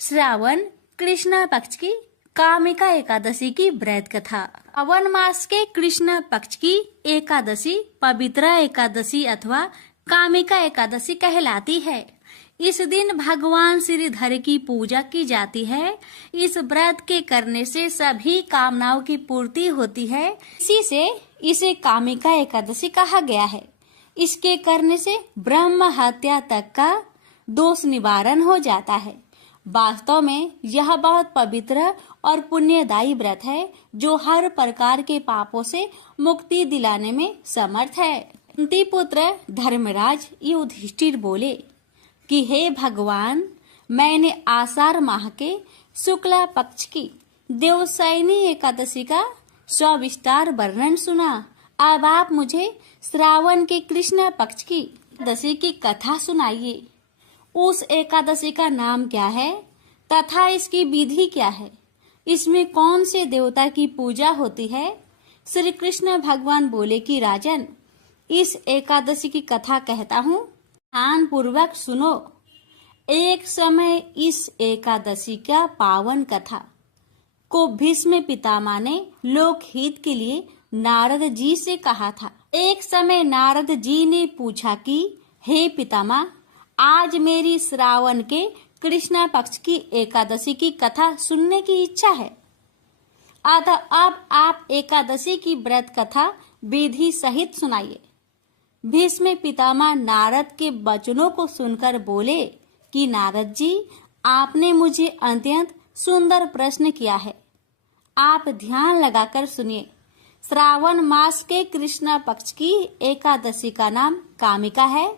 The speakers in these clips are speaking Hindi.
श्रावण कृष्ण पक्ष की कामिका एकादशी की व्रत कथा। श्रावण मास के कृष्ण पक्ष की एकादशी पवित्र एकादशी अथवा कामिका एकादशी कहलाती है। इस दिन भगवान श्रीधर की पूजा की जाती है। इस व्रत के करने से सभी कामनाओं की पूर्ति होती है। इसी से इसे कामिका एकादशी कहा गया है। इसके करने से ब्रह्म हत्या तक का दोष निवारण हो जाता है। वास्तव में यह बहुत पवित्र और पुण्यदायी व्रत है जो हर प्रकार के पापों से मुक्ति दिलाने में समर्थ है। कुंती पुत्र धर्मराज युधिष्ठिर बोले कि हे भगवान, मैंने आषाढ़ माह के शुक्ला पक्ष की देवशयनी एकादशी का सविस्तार वर्णन सुना। अब आप मुझे श्रावण के कृष्ण पक्ष की एकादशी की कथा सुनाइए। उस एकादशी का नाम क्या है तथा इसकी विधि क्या है? इसमें कौन से देवता की पूजा होती है? श्री कृष्ण भगवान बोले कि राजन, इस एकादशी की कथा कहता हूँ, ध्यान पूर्वक सुनो। एक समय इस एकादशी का पावन कथा को भीष्म पितामह ने लोक हित के लिए नारद जी से कहा था। एक समय नारद जी ने पूछा कि हे पितामह, आज मेरी श्रावण के कृष्ण पक्ष की एकादशी की कथा सुनने की इच्छा है। अतः अब आप एकादशी की व्रत कथा विधि सहित सुनाइए। भीष्म पितामह नारद के वचनों को सुनकर बोले कि नारद जी, आपने मुझे अत्यंत सुंदर प्रश्न किया है। आप ध्यान लगाकर सुनिए। श्रावण मास के कृष्ण पक्ष की एकादशी का नाम कामिका है।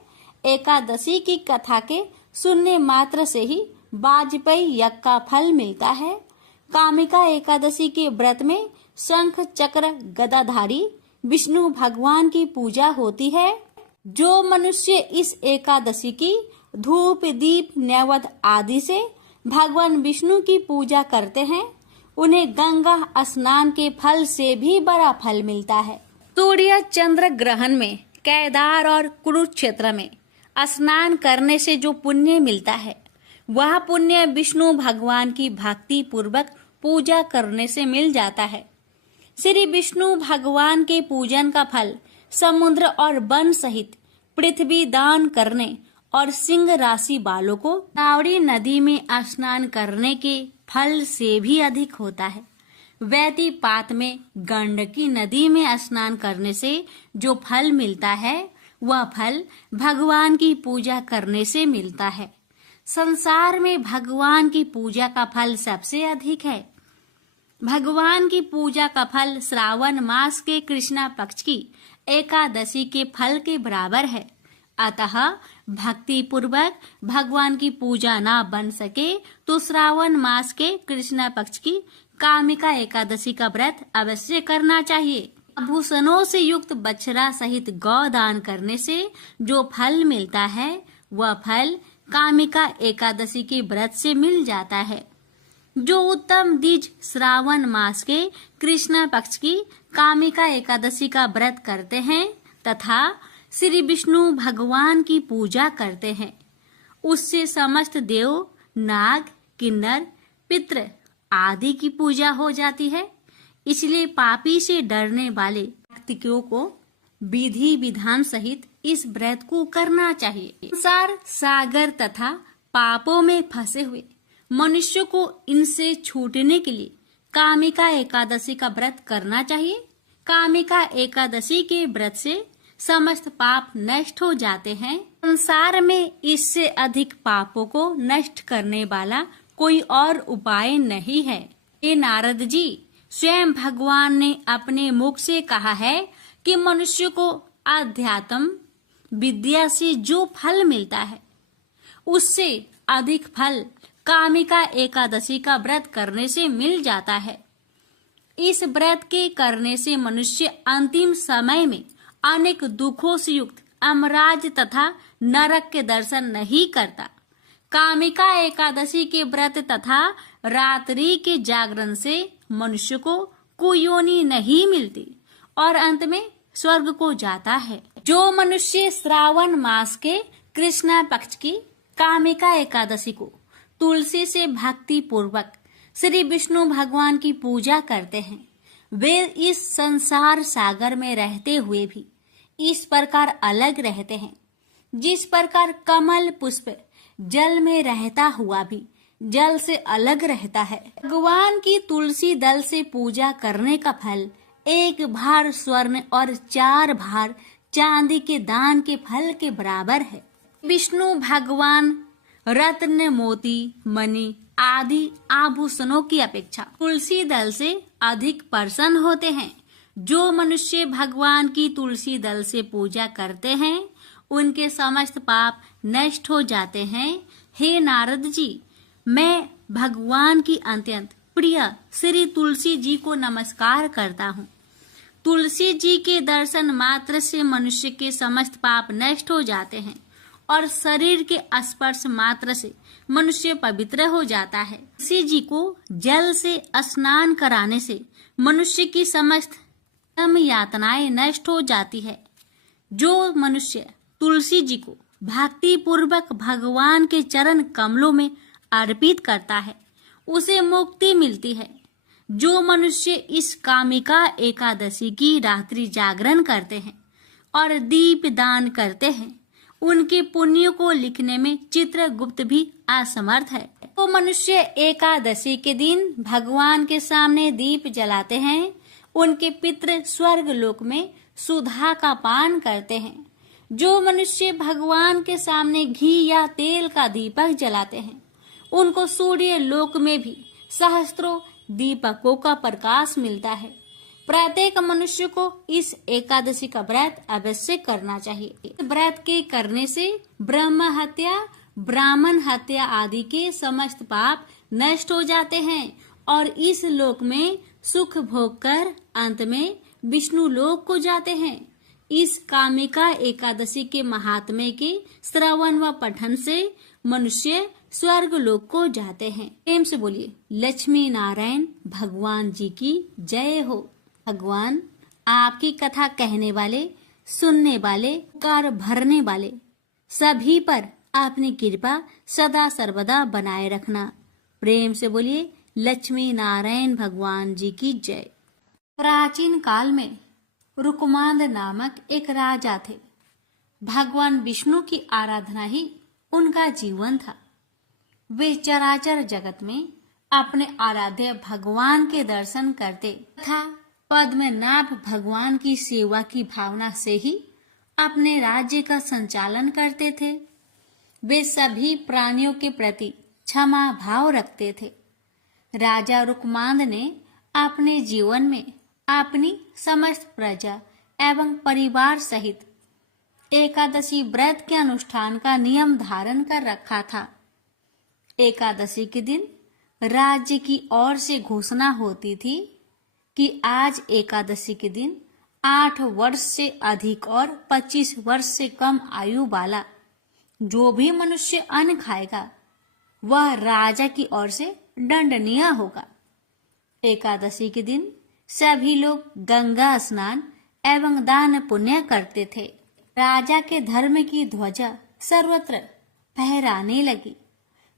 एकादशी की कथा के सुनने मात्र से ही वाजपेयी यज्ञ का फल मिलता है। कामिका एकादशी के व्रत में शंख चक्र गदाधारी विष्णु भगवान की पूजा होती है। जो मनुष्य इस एकादशी की धूप दीप नैवेद्य आदि से भगवान विष्णु की पूजा करते हैं, उन्हें गंगा स्नान के फल से भी बड़ा फल मिलता है। सूर्य चंद्र ग्रहण में केदार और कुरुक्षेत्र में स्नान करने से जो पुण्य मिलता है, वह पुण्य विष्णु भगवान की भक्ति पूर्वक पूजा करने से मिल जाता है। श्री विष्णु भगवान के पूजन का फल समुद्र और वन सहित पृथ्वी दान करने और सिंह राशि वालों को नावड़ी नदी में स्नान करने के फल से भी अधिक होता है। वैदिपात में गंडकी नदी में स्नान करने से जो फल मिलता है, वह फल भगवान की पूजा करने से मिलता है। संसार में भगवान की पूजा का फल सबसे अधिक है। भगवान की पूजा का फल श्रावण मास के कृष्ण पक्ष की एकादशी के फल के बराबर है। अतः भक्ति पूर्वक भगवान की पूजा ना बन सके तो श्रावण मास के कृष्ण पक्ष की कामिका एकादशी का व्रत अवश्य करना चाहिए। आभूषणों से युक्त बछड़ा सहित गौदान करने से जो फल मिलता है, वह फल कामिका एकादशी के व्रत से मिल जाता है। जो उत्तम द्विज श्रावण मास के कृष्ण पक्ष की कामिका एकादशी का व्रत करते हैं तथा श्री विष्णु भगवान की पूजा करते हैं, उससे समस्त देव, नाग, किन्नर, पितृ आदि की पूजा हो जाती है। इसलिए पापी से डरने वाले व्यक्तियों को विधि विधान सहित इस व्रत को करना चाहिए। संसार सागर तथा पापों में फंसे हुए मनुष्य को इनसे छूटने के लिए कामिका एकादशी का व्रत करना चाहिए। कामिका एकादशी के व्रत से समस्त पाप नष्ट हो जाते हैं। संसार में इससे अधिक पापों को नष्ट करने वाला कोई और उपाय नहीं है। हे नारद जी, स्वयं भगवान ने अपने मुख से कहा है कि मनुष्य को अध्यात्म विद्या से जो फल मिलता है, उससे अधिक फल कामिका एकादशी का व्रत करने से मिल जाता है। इस व्रत के करने से मनुष्य अंतिम समय में अनेक दुखों से युक्त अमराज तथा नरक के दर्शन नहीं करता। कामिका एकादशी के व्रत तथा रात्रि के जागरण से मनुष्य को कुयोनि नहीं मिलती और अंत में स्वर्ग को जाता है। जो मनुष्य श्रावण मास के कृष्ण पक्ष की कामिका एकादशी को तुलसी से भक्ति पूर्वक श्री विष्णु भगवान की पूजा करते हैं, वे इस संसार सागर में रहते हुए भी इस प्रकार अलग रहते हैं जिस प्रकार कमल पुष्प जल में रहता हुआ भी जल से अलग रहता है। भगवान की तुलसी दल से पूजा करने का फल 1 भार स्वर्ण और 4 भार चांदी के दान के फल के बराबर है। विष्णु भगवान रत्न मोती मणि आदि आभूषणों की अपेक्षा तुलसी दल से अधिक प्रसन्न होते हैं। जो मनुष्य भगवान की तुलसी दल से पूजा करते हैं उनके समस्त पाप नष्ट हो जाते हैं। हे नारद जी, मैं भगवान की अत्यंत प्रिय श्री तुलसी जी को नमस्कार करता हूँ। तुलसी जी के दर्शन मात्र से मनुष्य के समस्त पाप नष्ट हो जाते हैं और शरीर के स्पर्श मात्र से मनुष्य पवित्र हो जाता है। तुलसी जी को जल से स्नान कराने से मनुष्य की समस्त यातनाएं नष्ट हो जाती है। जो मनुष्य तुलसी जी को भक्ति पूर्वक भगवान के चरण कमलों में अर्पित करता है उसे मुक्ति मिलती है। जो मनुष्य इस कामिका एकादशी की रात्रि जागरण करते हैं और दीप दान करते हैं उनके पुण्य को लिखने में चित्रगुप्त भी असमर्थ है। तो मनुष्य एकादशी के दिन भगवान के सामने दीप जलाते हैं, उनके पितृ स्वर्ग लोक में सुधा का पान करते हैं। जो मनुष्य भगवान के सामने घी या तेल का दीपक जलाते हैं उनको सूर्य लोक में भी सहस्त्रों दीपकों का प्रकाश मिलता है। प्रत्येक मनुष्य को इस एकादशी का व्रत अवश्य करना चाहिए। व्रत के करने से ब्रह्म हत्या ब्राह्मण हत्या आदि के समस्त पाप नष्ट हो जाते हैं और इस लोक में सुख भोग कर अंत में विष्णु लोक को जाते हैं। इस कामिका एकादशी के महात्म्य के श्रवण व पठन से मनुष्य स्वर्ग लोक को जाते हैं। प्रेम से बोलिए लक्ष्मी नारायण भगवान जी की जय हो। भगवान आपकी कथा कहने वाले, सुनने वाले, कार भरने वाले सभी पर अपनी कृपा सदा सर्वदा बनाए रखना। प्रेम से बोलिए लक्ष्मी नारायण भगवान जी की जय। प्राचीन काल में रुकमांद नामक एक राजा थे। भगवान विष्णु की आराधना ही उनका जीवन था। वे चराचर जगत में अपने आराध्य भगवान के दर्शन करते तथा पद्मनाभ भगवान की सेवा की भावना से ही अपने राज्य का संचालन करते थे। वे सभी प्राणियों के प्रति क्षमा भाव रखते थे। राजा रुकमांद ने अपने जीवन में अपनी समस्त प्रजा एवं परिवार सहित एकादशी व्रत के अनुष्ठान का नियम धारण कर रखा था। एकादशी के दिन राज्य की ओर से घोषणा होती थी कि आज एकादशी के दिन 8 वर्ष से अधिक और 25 वर्ष से कम आयु वाला जो भी मनुष्य अन्न खाएगा वह राजा की ओर से दंडनीय होगा। एकादशी के दिन सभी लोग गंगा स्नान एवं दान पुण्य करते थे। राजा के धर्म की ध्वजा सर्वत्र फहराने लगी।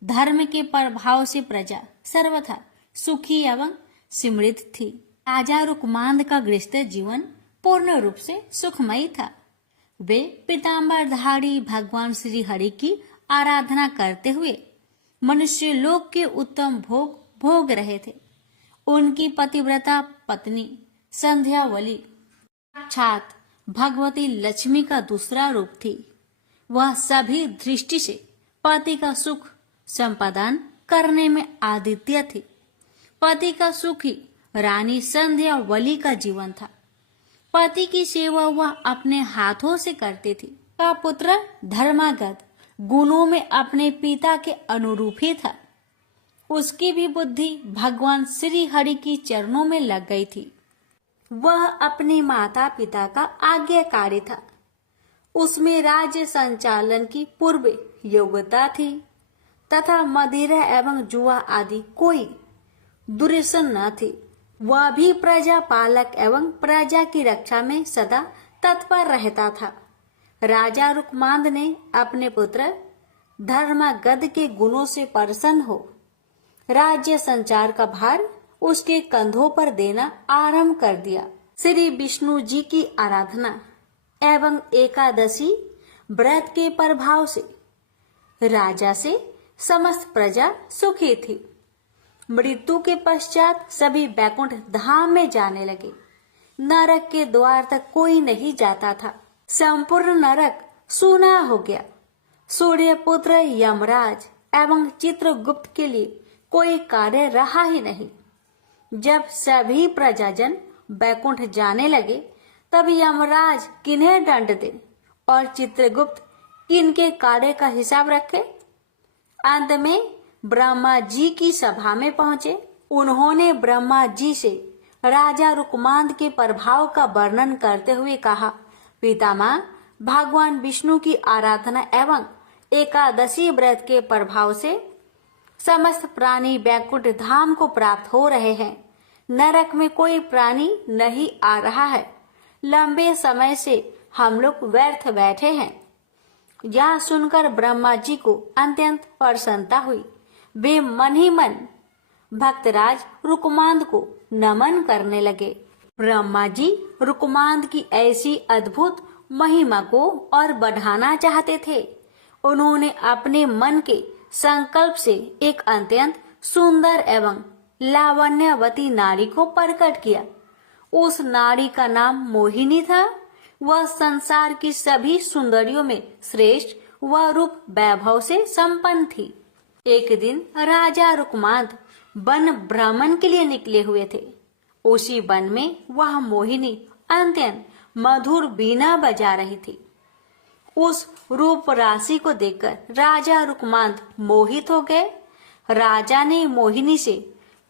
धर्म के प्रभाव से प्रजा सर्वथा सुखी एवं समृद्ध थी। राजा रुकमांद का गृहस्थ जीवन पूर्ण रूप से सुखमयी था। वे पीतांबरधारी भगवान श्री हरि की आराधना करते हुए मनुष्य लोक के उत्तम भोग भोग रहे थे। उनकी पतिव्रता पत्नी संध्यावली साक्षात भगवती लक्ष्मी का दूसरा रूप थी। वह सभी दृष्टि से पति का सुख संपादन करने में आदित्य थी। पति का सुख ही रानी संध्यावली का जीवन था। पति की सेवा वह अपने हाथों से करती थी। का पुत्र धर्मागत गुणों में अपने पिता के अनुरूप ही था। उसकी भी बुद्धि भगवान श्री हरि की चरणों में लग गई थी। वह अपने माता पिता का आज्ञाकारी था। उसमें राज्य संचालन की पूर्व योग्यता थी तथा मदिरा एवं जुआ आदि कोई दुर्व्यसन न थी। वह भी प्रजा पालक एवं प्रजा की रक्षा में सदा तत्पर रहता था। राजा रुकमांद ने अपने पुत्र धर्मागध के गुणों से प्रसन्न हो राज्य संचार का भार उसके कंधों पर देना आरंभ कर दिया। श्री विष्णु जी की आराधना एवं एकादशी व्रत के प्रभाव से राजा से समस्त प्रजा सुखी थी। मृत्यु के पश्चात सभी बैकुंठ धाम में जाने लगे। नरक के द्वार तक कोई नहीं जाता था। संपूर्ण नरक सूना हो गया। सूर्यपुत्र यमराज एवं चित्रगुप्त के लिए कोई कार्य रहा ही नहीं। जब सभी प्रजाजन बैकुंठ जाने लगे तब यमराज किन्हें दंड दे और चित्रगुप्त किनके कार्य का हिसाब रखे। अंत में ब्रह्मा जी की सभा में पहुंचे। उन्होंने ब्रह्मा जी से राजा रुकमांद के प्रभाव का वर्णन करते हुए कहा, पितामह, भगवान विष्णु की आराधना एवं एकादशी व्रत के प्रभाव से समस्त प्राणी बैकुंठ धाम को प्राप्त हो रहे हैं। नरक में कोई प्राणी नहीं आ रहा है। लंबे समय से हम लोग व्यर्थ बैठे हैं। यह सुनकर ब्रह्मा जी को अत्यंत प्रसन्नता हुई। वे मन ही मन भक्तराज रुकमांद को नमन करने लगे। ब्रह्मा जी रुकमांद की ऐसी अद्भुत महिमा को और बढ़ाना चाहते थे। उन्होंने अपने मन के संकल्प से एक अत्यंत सुंदर एवं लावण्यवती नारी को प्रकट किया। उस नारी का नाम मोहिनी था। वह संसार की सभी सुंदरियों में श्रेष्ठ व रूप वैभव से संपन्न थी। एक दिन राजा रुकमांद वन भ्रमण के लिए निकले हुए थे। उसी वन में वह मोहिनी अत्यंत मधुर बीना बजा रही थी। उस रूप राशि को देखकर राजा रुकमांद मोहित हो गए। राजा ने मोहिनी से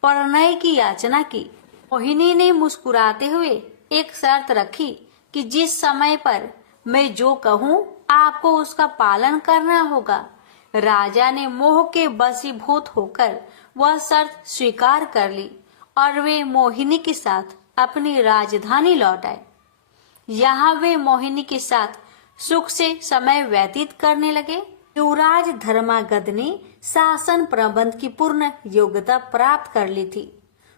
परिणय की याचना की। मोहिनी ने मुस्कुराते हुए एक शर्त रखी कि जिस समय पर मैं जो कहूँ आपको उसका पालन करना होगा। राजा ने मोह के वशीभूत होकर वह शर्त स्वीकार कर ली और वे मोहिनी के साथ अपनी राजधानी लौट आए। यहाँ वे मोहिनी के साथ सुख से समय व्यतीत करने लगे। युवराज धर्मागध ने शासन प्रबंध की पूर्ण योग्यता प्राप्त कर ली थी।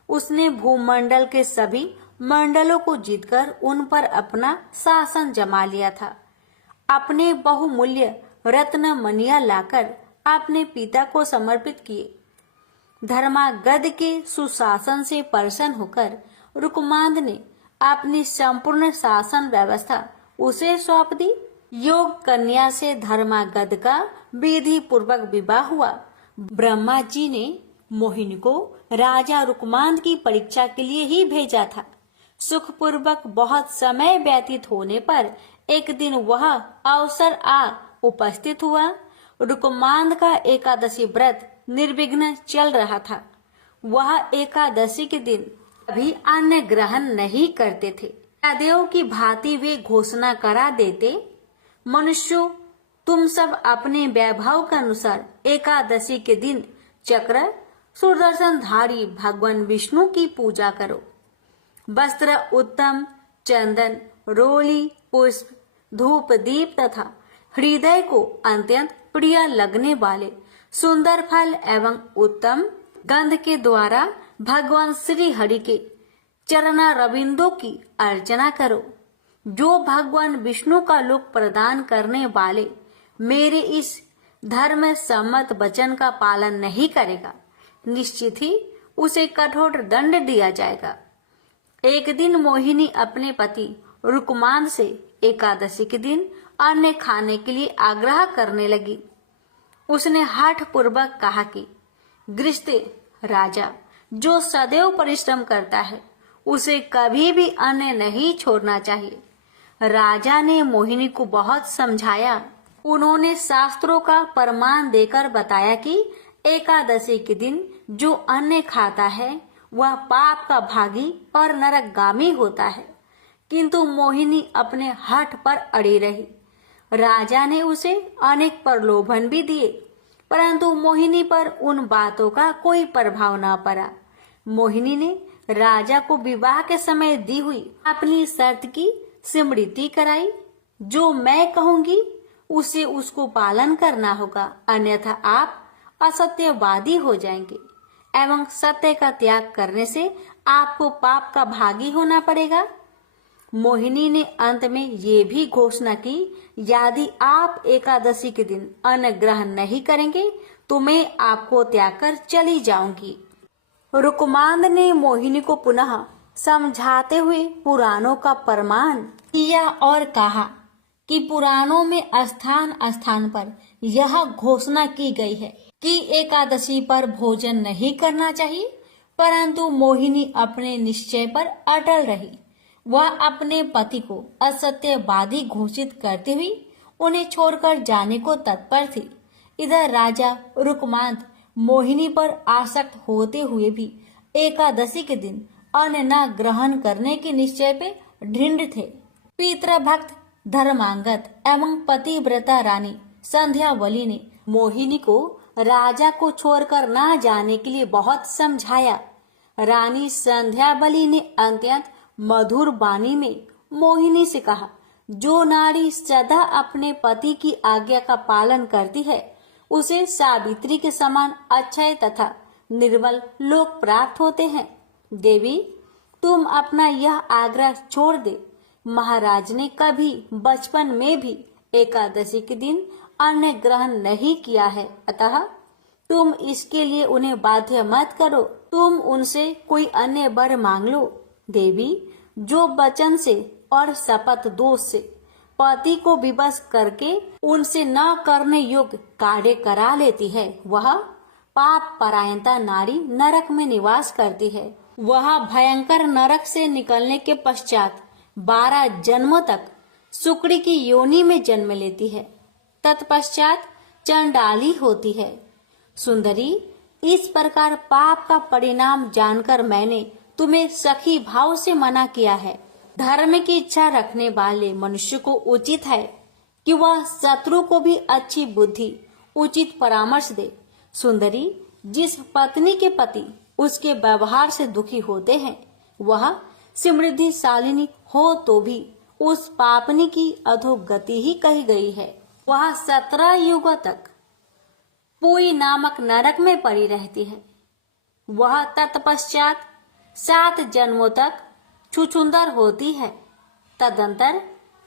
उसने भूमंडल के सभी मंडलों को जीतकर उन पर अपना शासन जमा लिया था। अपने बहुमूल्य रत्न मणियां लाकर अपने पिता को समर्पित किए। धर्मागध के सुशासन से प्रसन्न होकर रुकमांद ने अपनी संपूर्ण शासन व्यवस्था उसे सौंप दी। योग कन्या से धर्मागध का विधि पूर्वक विवाह हुआ। ब्रह्मा जी ने मोहिनी को राजा रुकमांद की परीक्षा के लिए ही भेजा था। सुखपूर्वक बहुत समय व्यतीत होने पर एक दिन वह अवसर आ उपस्थित हुआ। रुकमांद का एकादशी व्रत निर्विघ्न चल रहा था। वह एकादशी के दिन कभी अन्न ग्रहण नहीं करते थे। सदैव की भांति वे घोषणा करा देते, मनुष्यों, तुम सब अपने वैभव के अनुसार एकादशी के दिन चक्र सुदर्शनधारी भगवान विष्णु की पूजा करो। वस्त्र उत्तम, चंदन, रोली, पुष्प, धूप दीप तथा हृदय को अत्यंत प्रिय लगने वाले सुंदर फल एवं उत्तम गंध के द्वारा भगवान श्री हरि के चरणा रविंदों की अर्चना करो। जो भगवान विष्णु का लोक प्रदान करने वाले मेरे इस धर्म सम्मत वचन का पालन नहीं करेगा, निश्चित ही उसे कठोर दंड दिया जाएगा। एक दिन मोहिनी अपने पति रुकमांद से एकादशी के दिन अन्न खाने के लिए आग्रह करने लगी। उसने हठ पूर्वक कहा कि गृहस्थ राजा जो सदैव परिश्रम करता है उसे कभी भी अन्न नहीं छोड़ना चाहिए। राजा ने मोहिनी को बहुत समझाया। उन्होंने शास्त्रों का प्रमाण देकर बताया कि एकादशी के दिन जो अन्न खाता है वह पाप का भागी और नरकगामी होता है। किंतु मोहिनी अपने हठ पर अड़ी रही। राजा ने उसे अनेक प्रलोभन भी दिए, परंतु मोहिनी पर उन बातों का कोई प्रभाव न पड़ा। मोहिनी ने राजा को विवाह के समय दी हुई अपनी शर्त की स्मृति कराई। जो मैं कहूंगी उसे उसको पालन करना होगा, अन्यथा आप असत्यवादी हो जाएंगे एवं सत्य का त्याग करने से आपको पाप का भागी होना पड़ेगा। मोहिनी ने अंत में ये भी घोषणा की, यदि आप एकादशी के दिन अन्न ग्रहण नहीं करेंगे तो मैं आपको त्याग कर चली जाऊंगी। रुकमांद ने मोहिनी को पुनः समझाते हुए पुराणों का प्रमाण किया और कहा कि पुराणों में स्थान स्थान पर यह घोषणा की गई है कि एकादशी पर भोजन नहीं करना चाहिए, परंतु मोहिनी अपने निश्चय पर अटल रही। वह अपने पति को असत्यवादी घोषित करते हुए उन्हें छोड़कर जाने को तत्पर थी। इधर राजा रुकमांद मोहिनी पर आसक्त होते हुए भी एकादशी के दिन अन्न न ग्रहण करने के निश्चय पे दृढ़ थे। पितृभक्त धर्मांगत एवं पतिव्रता रानी संध्यावली ने मोहिनी को राजा को छोड़कर न जाने के लिए बहुत समझाया। रानी संध्यावली ने अत्यंत मधुर वाणी में मोहिनी से कहा, जो नारी सदा अपने पति की आज्ञा का पालन करती है उसे सावित्री के समान अक्षय तथा निर्मल लोक प्राप्त होते हैं। देवी, तुम अपना यह आग्रह छोड़ दे। महाराज ने कभी बचपन में भी एकादशी के दिन अन्न ग्रहण नहीं किया है, अतः तुम इसके लिए उन्हें बाध्य मत करो। तुम उनसे कोई अन्य वर मांग लो। देवी, जो वचन से और शपथ दोष से पति को विवश करके उनसे न करने योग्य कार्य करा लेती है, वह पाप परायणता नारी नरक में निवास करती है। वह भयंकर नरक से निकलने के पश्चात 12 जन्मों तक सुकड़ी की योनि में जन्म लेती है, तत्पश्चात चंडाली होती है। सुंदरी, इस प्रकार पाप का परिणाम जानकर मैंने तुम्हें सखी भाव से मना किया है। धर्म की इच्छा रखने वाले मनुष्य को उचित है कि वह शत्रु को भी अच्छी बुद्धि, उचित परामर्श दे। सुंदरी, जिस पत्नी के पति उसके व्यवहार से दुखी होते हैं, वह समृद्धिशालिनी हो तो भी उस पापनी की अधोगति ही कही गई है। वह 17 युगों तक पुई नामक नरक में पड़ी रहती है। वह तत्पश्चात 7 जन्मों तक छुछुंदर होती है, तदंतर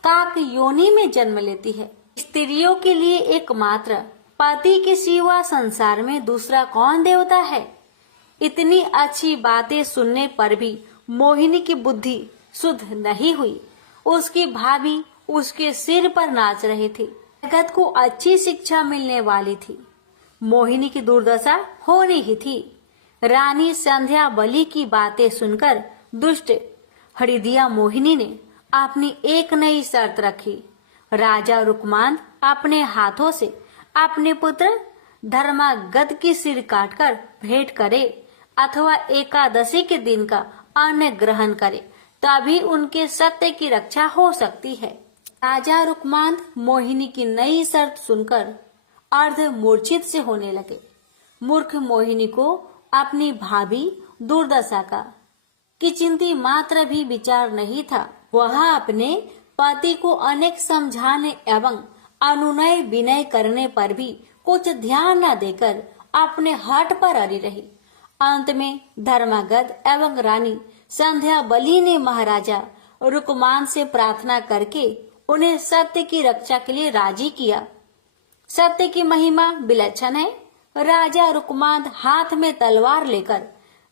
काक योनि में जन्म लेती है। स्त्रियों के लिए एकमात्र पति के सिवा संसार में दूसरा कौन देवता है। इतनी अच्छी बातें सुनने पर भी मोहिनी की बुद्धि शुद्ध नहीं हुई। उसकी भाभी उसके सिर पर नाच रही थी। जगत को अच्छी शिक्षा मिलने वाली थी, मोहिनी की दुर्दशा होनी ही थी। रानी संध्यावली की बातें सुनकर दुष्ट हरिदिया मोहिनी ने अपनी एक नई शर्त रखी। राजा रुकमांद अपने हाथों से अपने पुत्र धर्मागध की सिर काटकर भेंट करे अथवा एकादशी के दिन का अन्न ग्रहण करे, तभी उनके सत्य की रक्षा हो सकती है। राजा रुकमांद मोहिनी की नई शर्त सुनकर अर्ध मूर्छित से होने लगे। मूर्ख मोहिनी को अपनी भाभी दुर्दशा का किंचित मात्र भी विचार नहीं था। वह अपने पति को अनेक समझाने एवं अनुनय विनय करने पर भी कुछ ध्यान न देकर अपने हठ पर अड़ी रही। अंत में धर्मागध एवं रानी संध्यावली ने महाराजा रुकमांद से प्रार्थना करके उन्हें सत्य की रक्षा के लिए राजी किया। सत्य की महिमा विलक्षण है। राजा रुकमांद हाथ में तलवार लेकर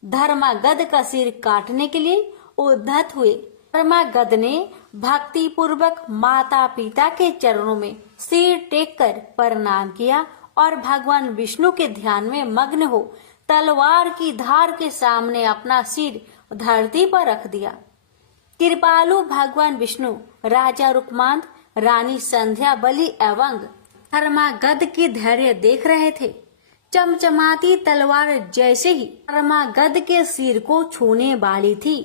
धर्मागध का सिर काटने के लिए उद्धत हुए। धर्मागध ने भक्ति पूर्वक माता पिता के चरणों में सिर टेक कर प्रणाम किया और भगवान विष्णु के ध्यान में मग्न हो तलवार की धार के सामने अपना सिर धरती पर रख दिया। कृपालु भगवान विष्णु राजा रुकमांद, रानी संध्यावली एवं धर्मागध की धैर्य देख रहे थे। चमचमाती तलवार जैसे ही धर्मागध के सिर को छूने वाली थी,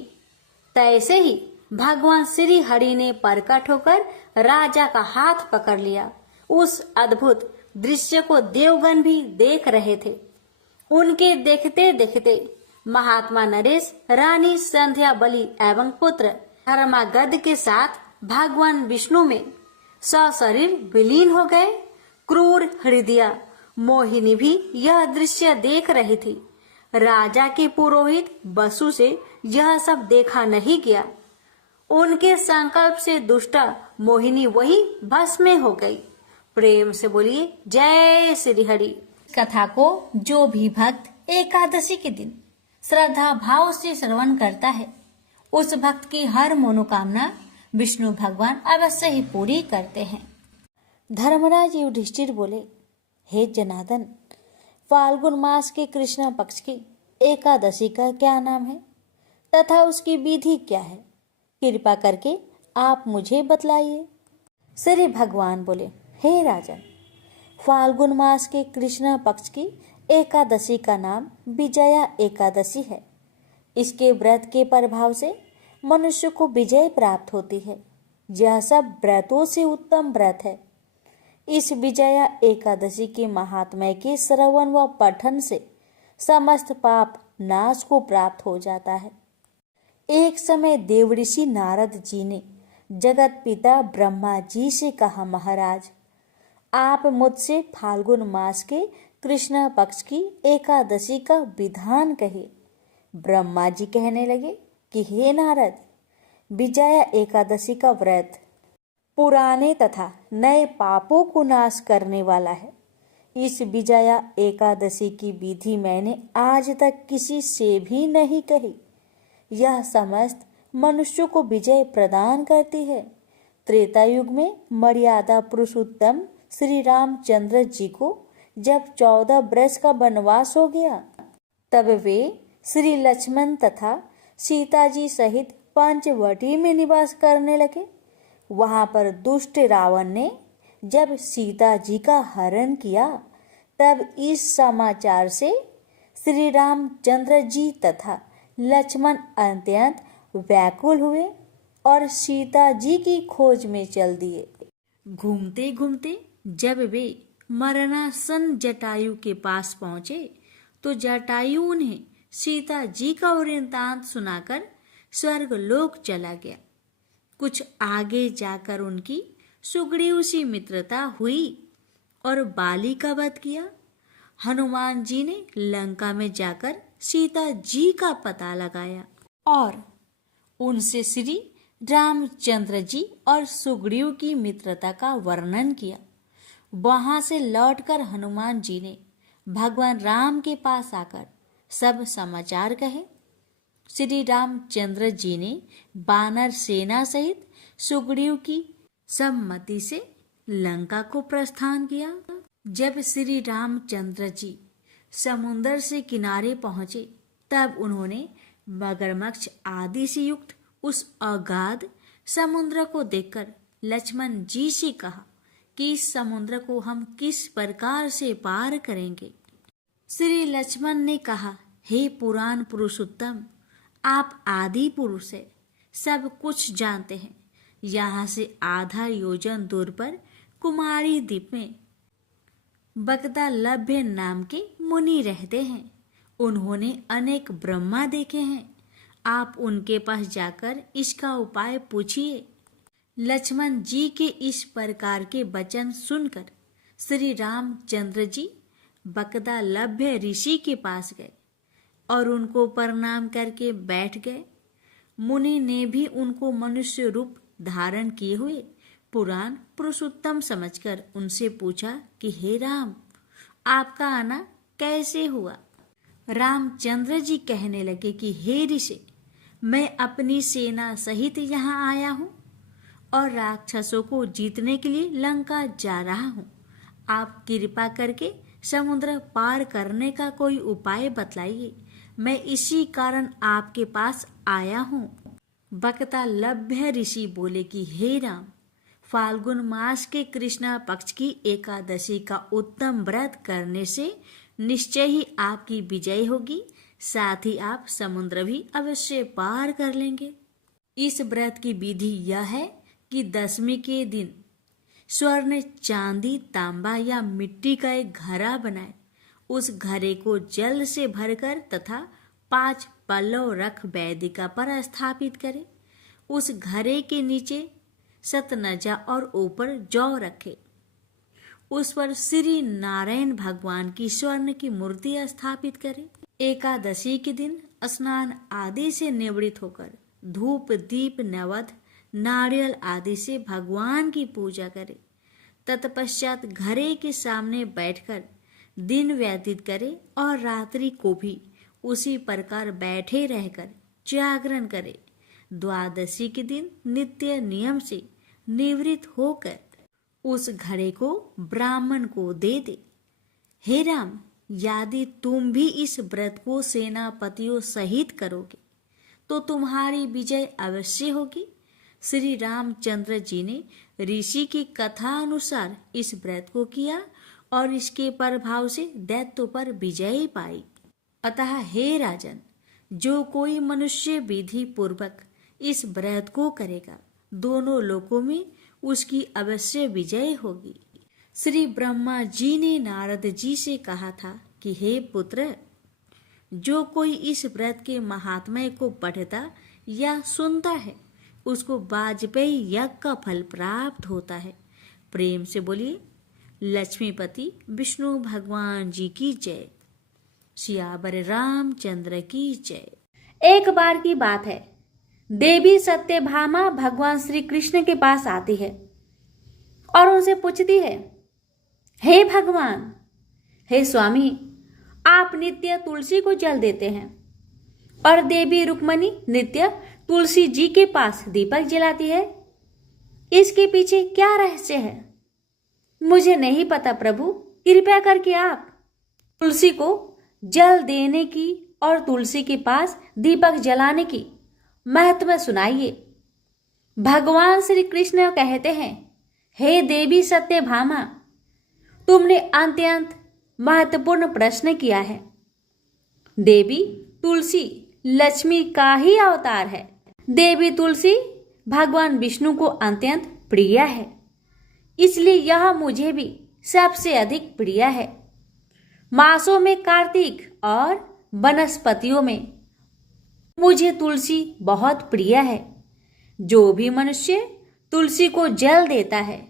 तैसे ही भगवान श्री हरि ने प्रकट होकर राजा का हाथ पकड़ लिया। उस अद्भुत दृश्य को देवगण भी देख रहे थे। उनके देखते देखते महात्मा नरेश, रानी संध्यावली एवं पुत्र धर्मागध के साथ भगवान विष्णु में सशरीर विलीन हो गए। क्रूर हृदया मोहिनी भी यह दृश्य देख रही थी। राजा के पुरोहित बसु से यह सब देखा नहीं गया। उनके संकल्प से दुष्टा मोहिनी वही भस्म में हो गई। प्रेम से बोलिए जय श्री हरि। कथा को जो भी भक्त एकादशी के दिन श्रद्धा भाव से श्रवण करता है, उस भक्त की हर मनोकामना विष्णु भगवान अवश्य ही पूरी करते हैं। धर्मराज युधिष्ठिर बोले, हे जनार्दन, फाल्गुन मास के कृष्ण पक्ष की एकादशी का क्या नाम है तथा उसकी विधि क्या है? कृपा करके आप मुझे बतलाइए। श्री भगवान बोले, हे राजन, फाल्गुन मास के कृष्ण पक्ष की एकादशी का नाम विजया एकादशी है। इसके व्रत के प्रभाव से मनुष्य को विजय प्राप्त होती है। यह सब व्रतों से उत्तम व्रत है। इस विजया एकादशी के महात्म्य के श्रवण व पठन से समस्त पाप नाश को प्राप्त हो जाता है। एक समय देवऋषि नारद जी ने जगत पिता ब्रह्मा जी से कहा, महाराज, आप मुझसे फाल्गुन मास के कृष्ण पक्ष की एकादशी का विधान कहिए। ब्रह्मा जी कहने लगे कि हे नारद, विजया एकादशी का व्रत पुराने तथा नए पापों को नाश करने वाला है। इस विजया एकादशी की विधि मैंने आज तक किसी से भी नहीं कही। यह समस्त मनुष्यों को विजय प्रदान करती है। त्रेता युग में मर्यादा पुरुषोत्तम श्री रामचंद्र जी को जब 14 वर्ष का वनवास हो गया, तब वे श्री लक्ष्मण तथा सीता जी सहित पंचवटी में निवास करने लगे। वहां पर दुष्ट रावण ने जब सीता जी का हरण किया, तब इस समाचार से श्री रामचंद्र जी तथा लक्ष्मण अत्यंत व्याकुल हुए और सीता जी की खोज में चल दिए। घूमते घूमते जब वे मरणासन जटायु के पास पहुंचे, तो जटायु उन्हें सीता जी का वृत्तांत सुनाकर स्वर्ग लोक चला गया। कुछ आगे जाकर उनकी सुग्रीव सी मित्रता हुई और बाली का वध किया। हनुमान जी ने लंका में जाकर सीता जी का पता लगाया और उनसे श्री रामचंद्र जी और सुग्रीव की मित्रता का वर्णन किया। वहां से लौटकर हनुमान जी ने भगवान राम के पास आकर सब समाचार कहे। श्री रामचंद्र जी ने वानर सेना सहित सुग्रीव की सम्मति से लंका को प्रस्थान किया। जब श्री रामचंद्र जी समुद्र से किनारे पहुंचे, तब उन्होंने मगरमच्छ आदि से युक्त उस अगाध समुद्र को देखकर लक्ष्मण जी से कहा कि इस समुद्र को हम किस प्रकार से पार करेंगे। श्री लक्ष्मण ने कहा, हे पुराण पुरुषोत्तम, आप आदि पुरुष है, सब कुछ जानते हैं। यहाँ से आधा योजन दूर पर कुमारी द्वीप में बगदालभ्य नाम के मुनि रहते हैं। उन्होंने अनेक ब्रह्मा देखे हैं। आप उनके पास जाकर इसका उपाय पूछिए। लक्ष्मण जी के इस प्रकार के वचन सुनकर श्री रामचंद्र जी बगदालभ्य ऋषि के पास गए और उनको प्रणाम करके बैठ गए। मुनि ने भी उनको मनुष्य रूप धारण किए हुए पुराण पुरुषोत्तम समझकर उनसे पूछा कि हे राम, आपका आना कैसे हुआ? रामचंद्र जी कहने लगे कि हे ऋषि, मैं अपनी सेना सहित यहाँ आया हूँ और राक्षसों को जीतने के लिए लंका जा रहा हूँ। आप कृपा करके समुद्र पार करने का कोई उपाय बतलाइए। मैं इसी कारण आपके पास आया हूँ। बगदालभ्य ऋषि बोले कि हे राम, फाल्गुन मास के कृष्ण पक्ष की एकादशी का उत्तम व्रत करने से निश्चय ही आपकी विजय होगी, साथ ही आप समुद्र भी अवश्य पार कर लेंगे। इस व्रत की विधि यह है कि दशमी के दिन स्वर्ण, चांदी, तांबा या मिट्टी का एक घड़ा बनाए। उस घड़े को जल से भरकर तथा 5 पल्लव रख वेदिका पर स्थापित करें। उस घड़े के नीचे सतनजा और ऊपर जौ रखे। उस पर श्री नारायण भगवान की स्वर्ण की मूर्ति स्थापित करे। एकादशी के दिन स्नान आदि से निवृत्त होकर धूप दीप नैवेद्य नारियल आदि से भगवान की पूजा करे। तत्पश्चात घरे के सामने बैठकर दिन व्यतीत करे और रात्रि को भी उसी प्रकार बैठे रहकर जागरण करे। द्वादशी के दिन नित्य नियम से निवृत्त होकर उस घड़े को ब्राह्मण को दे दे। हे राम, यदि तुम भी इस व्रत को सेनापतियों सहित करोगे तो तुम्हारी विजय अवश्य होगी। श्री रामचंद्र जी ने ऋषि की कथा अनुसार इस व्रत को किया और इसके प्रभाव से दैत्यों पर विजय पाई। अतः हे राजन, जो कोई मनुष्य विधि पूर्वक इस व्रत को करेगा दोनों लोकों में उसकी अवश्य विजय होगी। श्री ब्रह्मा जी ने नारद जी से कहा था कि हे पुत्र, जो कोई इस व्रत के महात्म्य को पढ़ता या सुनता है उसको वाजपेयी यज्ञ का फल प्राप्त होता है। प्रेम से बोलिए लक्ष्मीपति विष्णु भगवान जी की जय। सियावर रामचंद्र की जय। एक बार की बात है, देवी सत्यभामा भगवान श्री कृष्ण के पास आती है और उनसे पूछती है, हे भगवान, हे स्वामी, आप नित्य तुलसी को जल देते हैं और देवी रुक्मणी नित्य तुलसी जी के पास दीपक जलाती है। इसके पीछे क्या रहस्य है? मुझे नहीं पता प्रभु, कृपया करके आप तुलसी को जल देने की और तुलसी के पास दीपक जलाने की महत्व सुनाइए। भगवान श्री कृष्ण कहते हैं, हे देवी सत्यभामा, तुमने अत्यंत महत्वपूर्ण प्रश्न किया है। देवी तुलसी लक्ष्मी का ही अवतार है। देवी तुलसी भगवान विष्णु को अत्यंत प्रिय है, इसलिए यह मुझे भी सबसे अधिक प्रिय है। मासों में कार्तिक और वनस्पतियों में मुझे तुलसी बहुत प्रिय है। जो भी मनुष्य तुलसी को जल देता है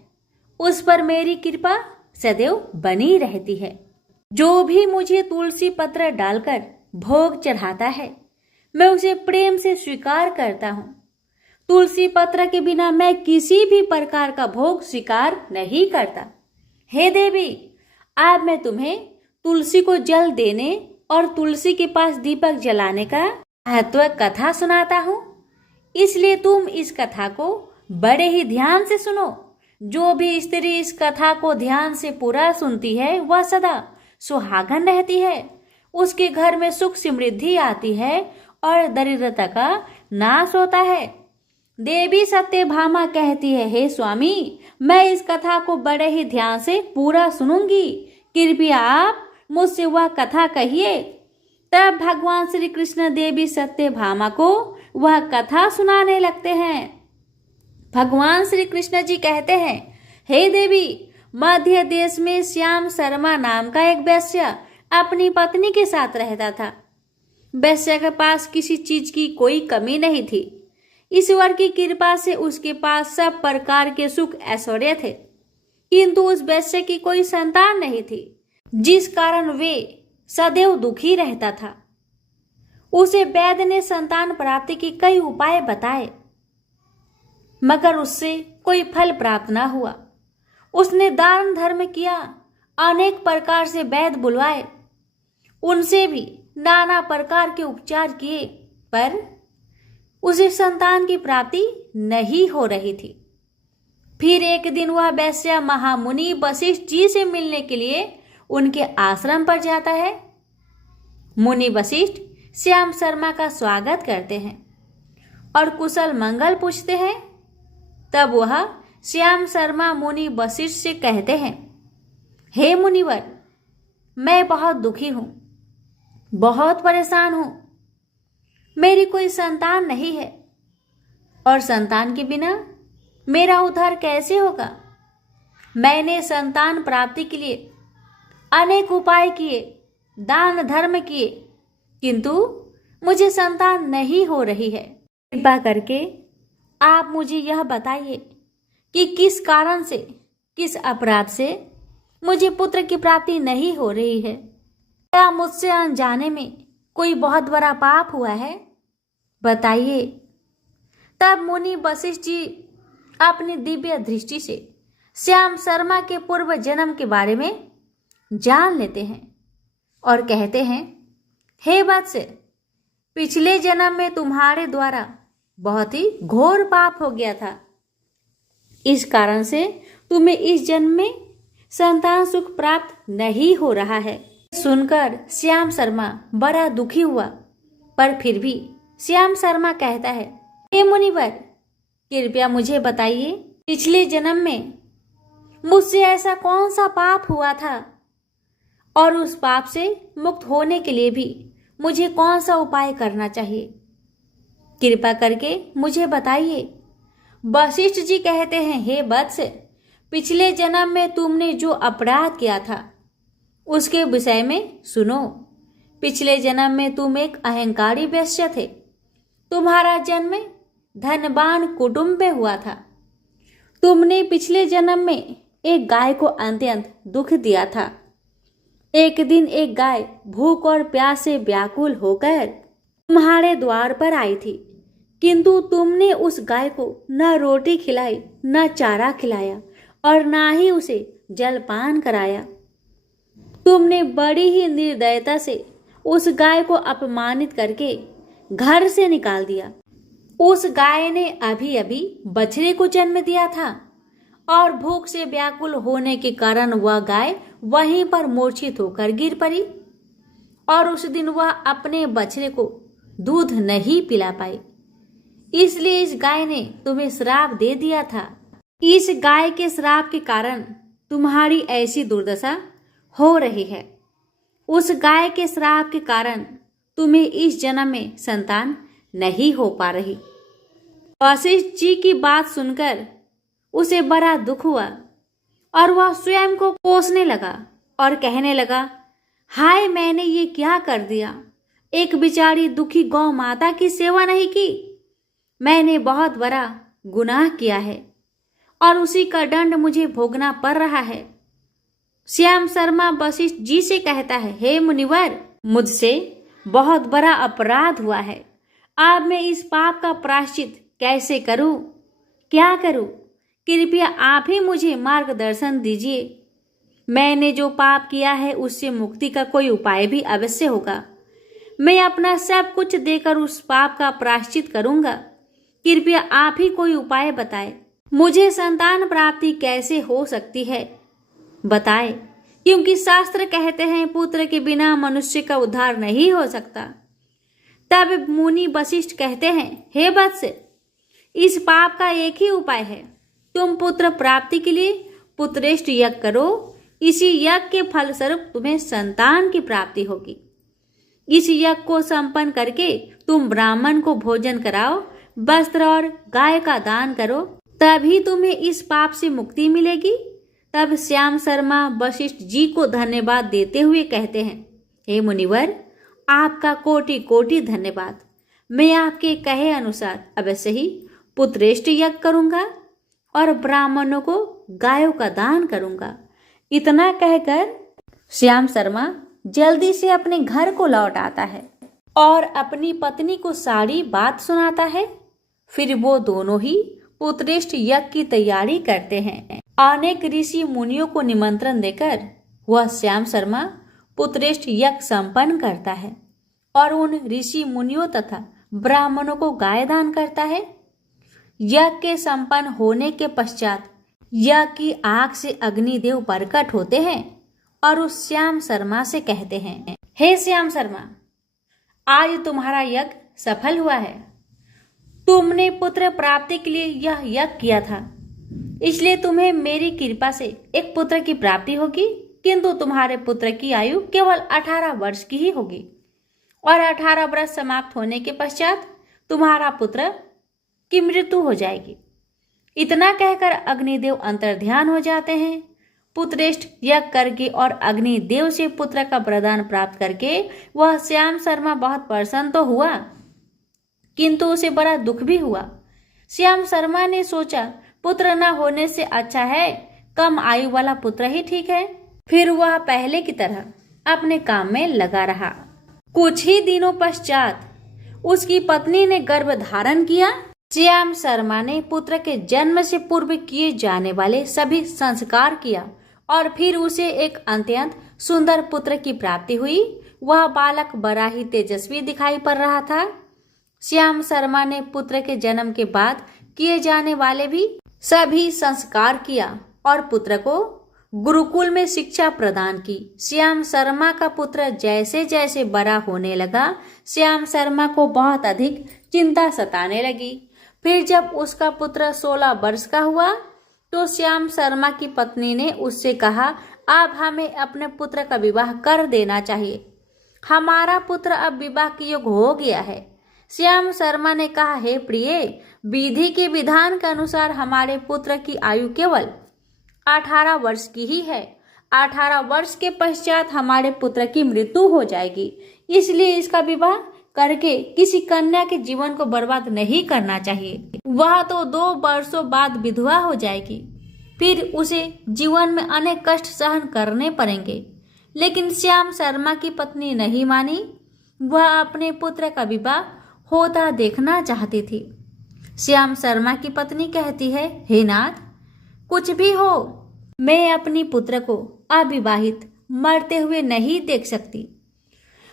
उस पर मेरी कृपा सदैव बनी रहती है। जो भी मुझे तुलसी पत्र डालकर भोग चढ़ाता है मैं उसे प्रेम से स्वीकार करता हूँ। तुलसी पत्र के बिना मैं किसी भी प्रकार का भोग स्वीकार नहीं करता। हे देवी, आज मैं तुम्हें तुलसी को जल देने और तुलसी के पास दीपक जलाने का महत्व कथा सुनाता हूँ, इसलिए तुम इस कथा को बड़े ही ध्यान से सुनो। जो भी स्त्री इस कथा को ध्यान से पूरा सुनती है वह सदा सुहागन रहती है, उसके घर में सुख समृद्धि आती है और दरिद्रता का नाश होता है। देवी सत्यभामा कहती है, हे स्वामी, मैं इस कथा को बड़े ही ध्यान से पूरा सुनूंगी, कृपया आप मुझसे वह कथा कहिए। तब भगवान श्री कृष्ण देवी सत्यभामा को वह कथा सुनाने लगते हैं। भगवान श्री कृष्ण जी कहते हैं, हे देवी, मध्य देश में श्याम शर्मा नाम का एक वैश्य अपनी पत्नी के साथ रहता था। वैश्य के पास किसी चीज की कोई कमी नहीं थी। ईश्वर की कृपा से उसके पास सब प्रकार के सुख ऐश्वर्य थे, किंतु उस वैश्य की कोई संतान नहीं थी, जिस कारण वे सदैव दुखी रहता था। उसे वैद्य ने संतान प्राप्ति के कई उपाय बताए, मगर उससे कोई फल प्राप्त न हुआ। उसने दान धर्म किया, अनेक प्रकार से वैद्य बुलवाए, उनसे भी नाना प्रकार के उपचार किए, पर उसे संतान की प्राप्ति नहीं हो रही थी। फिर एक दिन वह वैश्य महामुनि वशिष्ठ जी से मिलने के लिए उनके आश्रम पर जाता है। मुनि वशिष्ठ श्याम शर्मा का स्वागत करते हैं और कुशल मंगल पूछते हैं। तब वह श्याम शर्मा मुनि वशिष्ठ से कहते हैं, हे मुनिवर, मैं बहुत दुखी हूं, बहुत परेशान हूं। मेरी कोई संतान नहीं है और संतान के बिना मेरा उद्धार कैसे होगा। मैंने संतान प्राप्ति के लिए अनेक उपाय किए, दान धर्म किए, किंतु मुझे संतान नहीं हो रही है। कृपा करके आप मुझे यह बताइए कि किस कारण से, किस अपराध से मुझे पुत्र की प्राप्ति नहीं हो रही है। क्या मुझसे अनजाने में कोई बहुत बड़ा पाप हुआ है? बताइए। तब मुनि वशिष्ठ जी अपनी दिव्य दृष्टि से श्याम शर्मा के पूर्व जन्म के बारे में जान लेते हैं और कहते हैं, हे वत्स, पिछले जन्म में तुम्हारे द्वारा बहुत ही घोर पाप हो गया था। इस कारण से तुम्हें इस जन्म में संतान सुख प्राप्त नहीं हो रहा है। सुनकर श्याम शर्मा बड़ा दुखी हुआ, पर फिर भी श्याम शर्मा कहता है, हे मुनिवर, कृपया मुझे बताइए, पिछले जन्म में मुझसे ऐसा कौन सा पाप हुआ था और उस पाप से मुक्त होने के लिए भी मुझे कौन सा उपाय करना चाहिए? कृपा करके मुझे बताइए। वशिष्ठ जी कहते हैं, हे वत्स, पिछले जन्म में तुमने जो अपराध किया था उसके विषय में सुनो। पिछले जन्म में तुम एक अहंकारी वैश्य थे। तुम्हारा जन्म धनवान कुटुंब में हुआ था। तुमने पिछले जन्म में एक गाय को अत्यंत दुख दिया था। एक दिन एक गाय भूख और प्यास से व्याकुल होकर तुम्हारे द्वार पर आई थी, किंतु तुमने उस गाय को न रोटी खिलाई, न चारा खिलाया और न ही उसे जलपान कराया। तुमने बड़ी ही निर्दयता से उस गाय को अपमानित करके घर से निकाल दिया। उस गाय ने अभी अभी बछड़े को जन्म दिया था और भूख से व्याकुल होने के कारण वह गाय वहीं पर मूर्छित होकर गिर पड़ी और उस दिन वह अपने बछड़े को दूध नहीं पिला पाई। इसलिए इस गाय ने तुम्हें श्राप दे दिया था। इस गाय के श्राप के कारण तुम्हारी ऐसी दुर्दशा हो रही है। उस गाय के श्राप के कारण तुम्हें इस जन्म में संतान नहीं हो पा रही। वशिष्ठ जी की बात सुनकर उसे बड़ा दुख हुआ और वह स्वयं को कोसने लगा और कहने लगा, हाय, मैंने ये क्या कर दिया। एक बेचारी दुखी गौ माता की सेवा नहीं की। मैंने बहुत बड़ा गुनाह किया है और उसी का दंड मुझे भोगना पड़ रहा है। श्याम शर्मा वशिष्ठ जी से कहता है, हे मुनिवर, मुझसे बहुत बड़ा अपराध हुआ है। अब मैं इस पाप का प्रायश्चित कैसे करूं? क्या करूं? कृपया आप ही मुझे मार्गदर्शन दीजिए। मैंने जो पाप किया है उससे मुक्ति का कोई उपाय भी अवश्य होगा। मैं अपना सब कुछ देकर उस पाप का प्रायश्चित करूंगा। कृपया आप ही कोई उपाय बताएं। मुझे संतान प्राप्ति कैसे हो सकती है, बताएं, क्योंकि शास्त्र कहते हैं पुत्र के बिना मनुष्य का उद्धार नहीं हो सकता। तब मुनि वशिष्ठ कहते हैं, हे वत्स, इस पाप का एक ही उपाय है। तुम पुत्र प्राप्ति के लिए पुत्रेष्ठ यज्ञ करो। इसी यज्ञ के फलस्वरूप तुम्हें संतान की प्राप्ति होगी। इस यज्ञ को संपन्न करके तुम ब्राह्मण को भोजन कराओ, वस्त्र और गाय का दान करो, तभी तुम्हें इस पाप से मुक्ति मिलेगी। तब श्याम शर्मा वशिष्ठ जी को धन्यवाद देते हुए कहते हैं, हे मुनिवर, आपका कोटि कोटि धन्यवाद। मैं आपके कहे अनुसार अवश्य ही पुत्रेष्ठ यज्ञ करूंगा और ब्राह्मणों को गायों का दान करूंगा। इतना कहकर श्याम शर्मा जल्दी से अपने घर को लौट आता है और अपनी पत्नी को सारी बात सुनाता है। फिर वो दोनों ही पुत्रेष्ठ यज्ञ की तैयारी करते हैं। अनेक ऋषि मुनियों को निमंत्रण देकर वह श्याम शर्मा पुत्रेष्ठ यज्ञ संपन्न करता है और उन ऋषि मुनियों तथा ब्राह्मणों को गाय दान करता है। यज्ञ के संपन्न होने के पश्चात यज्ञ की आग से अग्निदेव प्रकट होते हैं और उस श्याम शर्मा से कहते हैं, हे श्याम शर्मा, आज तुम्हारा यज्ञ सफल हुआ है। तुमने पुत्र प्राप्ति के लिए यह यज्ञ किया था, इसलिए तुम्हें मेरी कृपा से एक पुत्र की प्राप्ति होगी, किंतु तुम्हारे पुत्र की आयु केवल 18 वर्ष की ही होगी और 18 वर्ष समाप्त होने के पश्चात तुम्हारा पुत्र की मृत्यु हो जाएगी। इतना कहकर अग्निदेव अंतर्ध्यान हो जाते हैं। पुत्रेष्ठ यज्ञ करके और अग्निदेव से पुत्र का वरदान प्राप्त करके वह श्याम शर्मा बहुत प्रसन्न तो हुआ, किंतु उसे बड़ा दुख भी हुआ। श्याम शर्मा ने सोचा पुत्र न होने से अच्छा है कम आयु वाला पुत्र ही ठीक है। फिर वह पहले की तरह अपने काम में लगा रहा। कुछ ही दिनों पश्चात उसकी पत्नी ने गर्भ धारण किया। श्याम शर्मा ने पुत्र के जन्म से पूर्व किए जाने वाले सभी संस्कार किया और फिर उसे एक अत्यंत सुंदर पुत्र की प्राप्ति हुई। वह बालक बड़ा ही तेजस्वी दिखाई पड़ रहा था। श्याम शर्मा ने पुत्र के जन्म के बाद किए जाने वाले भी सभी संस्कार किया और पुत्र को गुरुकुल में शिक्षा प्रदान की। श्याम शर्मा का पुत्र जैसे जैसे बड़ा होने लगा, श्याम शर्मा को बहुत अधिक चिंता सताने लगी। फिर जब उसका पुत्र 16 वर्ष का हुआ तो श्याम शर्मा की पत्नी ने उससे कहा, अब हमें अपने पुत्र का विवाह कर देना चाहिए। हमारा पुत्र अब विवाह के योग्य हो गया है। श्याम शर्मा ने कहा, हे प्रिय, विधि के विधान के अनुसार हमारे पुत्र की आयु केवल 18 वर्ष की ही है। 18 वर्ष के पश्चात हमारे पुत्र की मृत्यु हो जाएगी, इसलिए इसका विवाह करके किसी कन्या के जीवन को बर्बाद नहीं करना चाहिए। वह तो 2 वर्षों बाद विधवा हो जाएगी, फिर उसे जीवन में अनेक कष्ट सहन करने पड़ेंगे। लेकिन श्याम शर्मा की पत्नी नहीं मानी। वह अपने पुत्र का विवाह होता देखना चाहती थी। श्याम शर्मा की पत्नी कहती है, हे नाथ, कुछ भी हो, मैं अपनी पुत्र को अविवाहित मरते हुए नहीं देख सकती।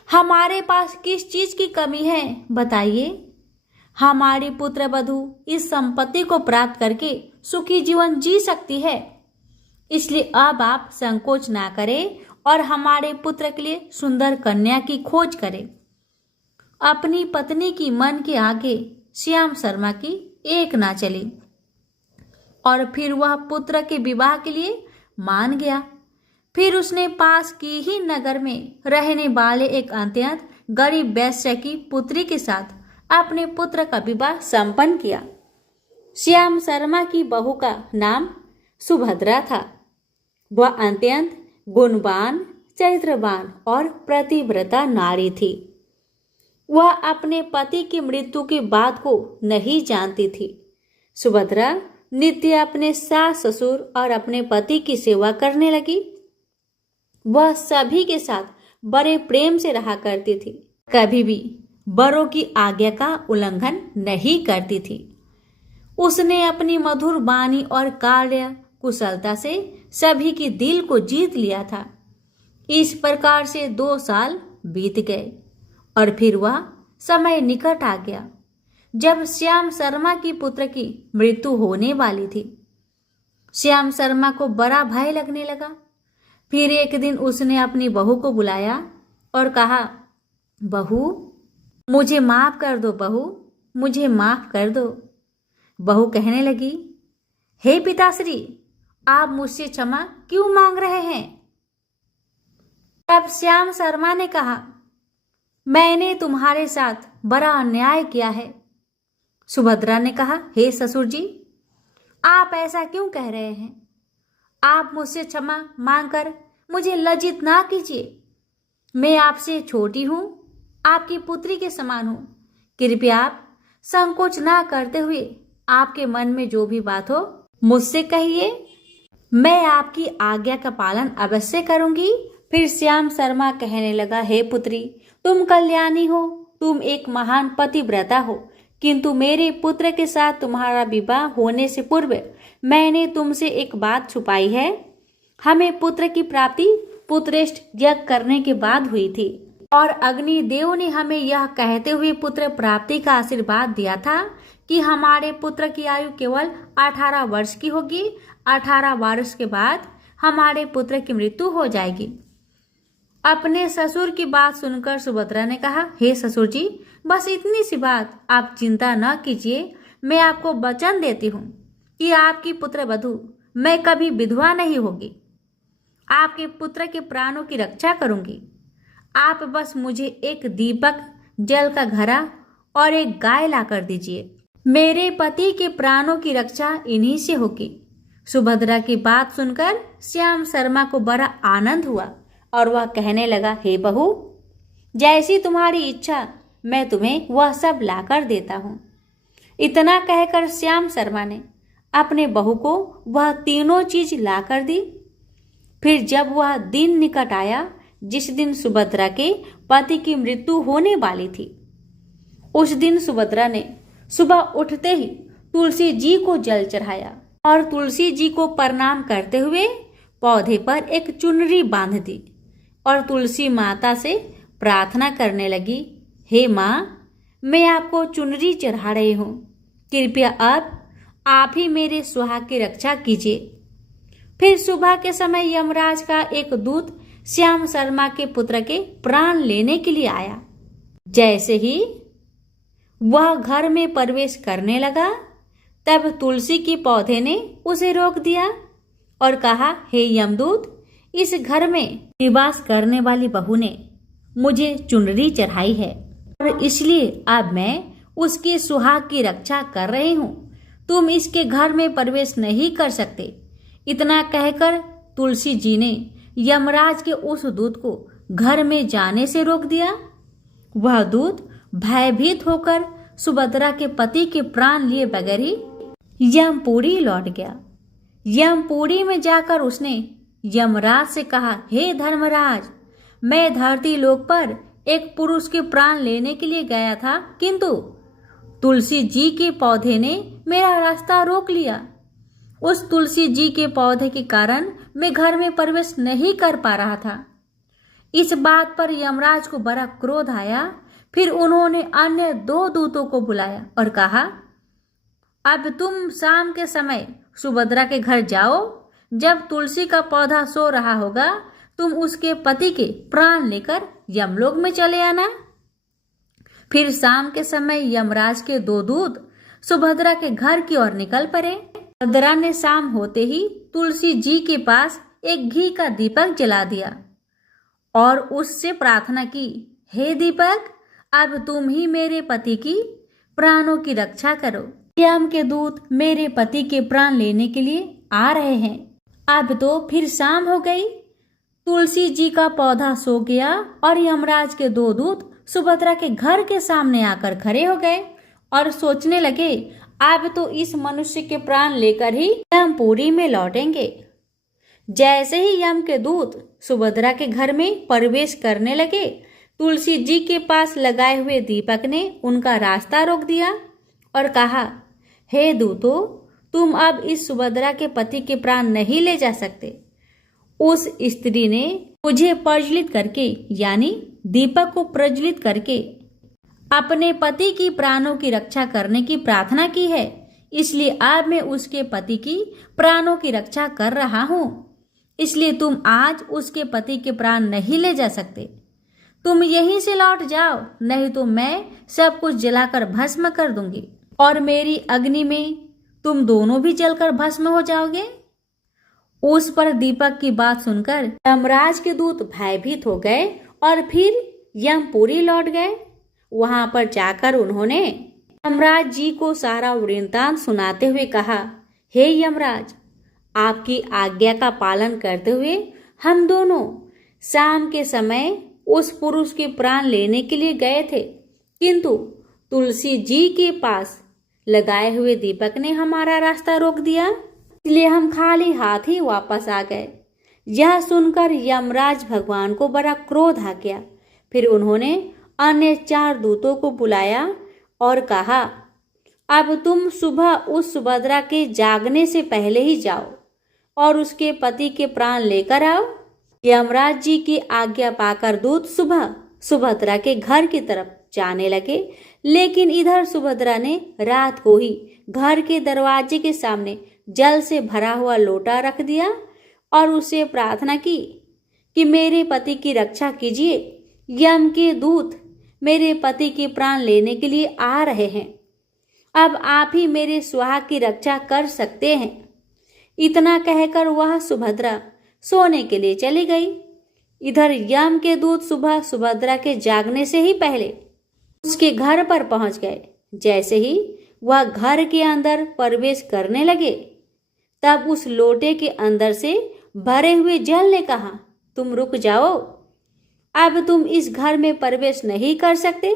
हमारे पास किस चीज की कमी है बताइए। हमारी पुत्र वधू इस संपत्ति को प्राप्त करके सुखी जीवन जी सकती है। इसलिए अब आप संकोच ना करें और हमारे पुत्र के लिए सुंदर कन्या की खोज करें। अपनी पत्नी की मन के आगे श्याम शर्मा की एक ना चली और फिर वह पुत्र के विवाह के लिए मान गया। फिर उसने पास की ही नगर में रहने वाले एक अत्यंत गरीब वैश्य की पुत्री के साथ अपने पुत्र का विवाह संपन्न किया। श्याम शर्मा की बहू का नाम सुभद्रा था। वह अत्यंत गुणवान, चरित्रवान और प्रतिव्रता नारी थी। वह अपने पति की मृत्यु की बात को नहीं जानती थी। सुभद्रा नित्य अपने सास ससुर और अपने पति की सेवा करने लगी। वह सभी के साथ बड़े प्रेम से रहा करती थी, कभी भी बड़ों की आज्ञा का उल्लंघन नहीं करती थी। उसने अपनी मधुर वाणी और कार्य कुशलता से सभी के दिल को जीत लिया था। इस प्रकार से 2 साल बीत गए और फिर वह समय निकट आ गया जब श्याम शर्मा की पुत्र की मृत्यु होने वाली थी। श्याम शर्मा को बड़ा भय लगने लगा। फिर एक दिन उसने अपनी बहू को बुलाया और कहा, बहू, मुझे माफ कर दो, बहू, मुझे माफ कर दो। बहू कहने लगी, हे पिताश्री, आप मुझसे क्षमा क्यों मांग रहे हैं? तब श्याम शर्मा ने कहा, मैंने तुम्हारे साथ बड़ा अन्याय किया है। सुभद्रा ने कहा, हे ससुर जी, आप ऐसा क्यों कह रहे हैं? आप मुझसे क्षमा मांगकर मुझे लज्जित ना कीजिए। मैं आपसे छोटी हूँ, आपकी पुत्री के समान हूँ। कृपया आप संकोच ना करते हुए आपके मन में जो भी बात हो मुझसे कहिए। मैं आपकी आज्ञा का पालन अवश्य करूंगी। फिर श्याम शर्मा कहने लगा, हे पुत्री, तुम कल्याणी हो, तुम एक महान पतिव्रता हो, किंतु मेरे पुत्र के साथ तुम्हारा विवाह होने से पूर्व मैंने तुमसे एक बात छुपाई है। हमें पुत्र की प्राप्ति पुत्रेष्ठ यज्ञ करने के बाद हुई थी और अग्निदेव ने हमें यह कहते हुए पुत्र प्राप्ति का आशीर्वाद दिया था कि हमारे पुत्र की आयु केवल 18 वर्ष की होगी। 18 वर्ष के बाद हमारे पुत्र की मृत्यु हो जाएगी। अपने ससुर की बात सुनकर सुभद्रा ने कहा, हे ससुर जी, बस इतनी सी बात, आप चिंता न कीजिए। मैं आपको वचन देती हूँ कि आपकी पुत्र वधू मैं कभी विधवा नहीं होगी। आपके पुत्र के प्राणों की रक्षा करूंगी। आप बस मुझे एक दीपक, जल का घड़ा और एक गाय ला कर दीजिए। मेरे पति के प्राणों की रक्षा इन्हीं से होगी। सुभद्रा की बात सुनकर श्याम शर्मा को बड़ा आनंद हुआ और वह कहने लगा, हे बहू, जैसी तुम्हारी इच्छा मैं तुम्हें वह सब लाकर देता हूँ। इतना कहकर श्याम शर्मा ने अपने बहू को वह तीनों चीज ला कर दी। फिर जब वह दिन निकट आया जिस दिन सुभद्रा के पति की मृत्यु होने वाली थी, उस दिन सुभद्रा ने सुबह उठते ही तुलसी जी को जल चढ़ाया और तुलसी जी को प्रणाम करते हुए पौधे पर एक चुनरी बांध दी और तुलसी माता से प्रार्थना करने लगी, हे माँ, मैं आपको चुनरी चढ़ा रही हूँ, कृपया अब आप ही मेरे सुहाग की रक्षा कीजिए। फिर सुबह के समय यमराज का एक दूत श्याम शर्मा के पुत्र के प्राण लेने के लिए आया। जैसे ही वह घर में प्रवेश करने लगा, तब तुलसी के पौधे ने उसे रोक दिया और कहा, हे यमदूत, इस घर में निवास करने वाली बहू ने मुझे चुनरी चढ़ाई है और इसलिए अब मैं उसके सुहाग की रक्षा कर रही हूँ। तुम इसके घर में प्रवेश नहीं कर सकते। इतना कहकर तुलसी जी ने यमराज के उस दूत को घर में जाने से रोक दिया। वह दूत भयभीत होकर सुभद्रा के पति के प्राण लिए बगैर ही यमपुरी लौट गया। यमपुरी में जाकर उसने यमराज से कहा, हे धर्मराज, मैं धरती लोक पर एक पुरुष के प्राण लेने के लिए गया था, किंतु तुलसी जी के पौधे ने मेरा रास्ता रोक लिया। उस तुलसी जी के पौधे के कारण मैं घर में प्रवेश नहीं कर पा रहा था। इस बात पर यमराज को बड़ा क्रोध आया। फिर उन्होंने अन्य 2 दूतों को बुलाया और कहा, अब तुम शाम के समय सुभद्रा के घर जाओ। जब तुलसी का पौधा सो रहा होगा, तुम उसके पति के प्राण लेकर यमलोक में चले आना। फिर शाम के समय यमराज के 2 दूत सुभद्रा के घर की ओर निकल पड़े। सुभद्रा ने शाम होते ही तुलसी जी के पास एक घी का दीपक जला दिया और उससे प्रार्थना की, हे दीपक, अब तुम ही मेरे पति की प्राणों की रक्षा करो। यम के दूत मेरे पति के प्राण लेने के लिए आ रहे हैं। अब तो फिर शाम हो गई। तुलसी जी का पौधा सो गया और यमराज के 2 दूत सुभद्रा के घर के सामने आकर खड़े हो गए और सोचने लगे, अब तो इस मनुष्य के प्राण लेकर ही यमपुरी में लौटेंगे। जैसे ही यम के दूत सुभद्रा के घर में प्रवेश करने लगे, तुलसी जी के पास लगाए हुए दीपक ने उनका रास्ता रोक दिया और कहा, हे दूतों, तुम अब इस सुभद्रा के पति के प्राण नहीं ले जा सकते। उस स्त्री ने मुझे प्रज्वलित करके, यानी दीपक को प्रज्वलित करके अपने पति की प्राणों की रक्षा करने की प्रार्थना की है, इसलिए अब मैं उसके पति की प्राणों की रक्षा कर रहा हूँ। इसलिए तुम आज उसके पति के प्राण नहीं ले जा सकते। तुम यहीं से लौट जाओ, नहीं तो मैं सब कुछ जलाकर भस्म कर दूंगी और मेरी अग्नि में तुम दोनों भी जलकर भस्म हो जाओगे। उस पर दीपक की बात सुनकर यमराज के दूत भयभीत हो गए और फिर यमपुरी लौट गए। वहां पर जाकर उन्होंने यमराज जी को सारा वृत्तांत सुनाते हुए कहा, हे यमराज, आपकी आज्ञा का पालन करते हुए हम दोनों शाम के समय उस पुरुष के प्राण लेने के लिए गए थे, किंतु तुलसी जी के पास लगाए हुए दीपक ने हमारा रास्ता रोक दिया, इसलिए हम खाली हाथ ही वापस आ गए। यह सुनकर यमराज भगवान को बड़ा क्रोध आ गया। फिर उन्होंने अन्य 4 दूतों को बुलाया और कहा, अब तुम सुबह उस सुभद्रा के जागने से पहले ही जाओ और उसके पति के प्राण लेकर आओ। यमराज जी की आज्ञा पाकर दूत सुबह सुभद्रा के घर की तरफ जाने लगे, लेकिन इधर सुभद्रा ने रात को ही घर के दरवाजे के सामने जल से भरा हुआ लोटा रख दिया और उससे प्रार्थना की कि मेरे पति की रक्षा कीजिए। यम के दूत मेरे पति के प्राण लेने के लिए आ रहे हैं। अब आप ही मेरे सुहाग की रक्षा कर सकते हैं। इतना कहकर वह सुभद्रा सोने के लिए चली गई। इधर यम के दूत सुबह सुभद्रा के जागने से ही पहले उसके घर पर पहुंच गए। जैसे ही वह घर के अंदर प्रवेश करने लगे, तब उस लोटे के अंदर से भरे हुए जल ने कहा, तुम रुक जाओ, अब तुम इस घर में प्रवेश नहीं कर सकते।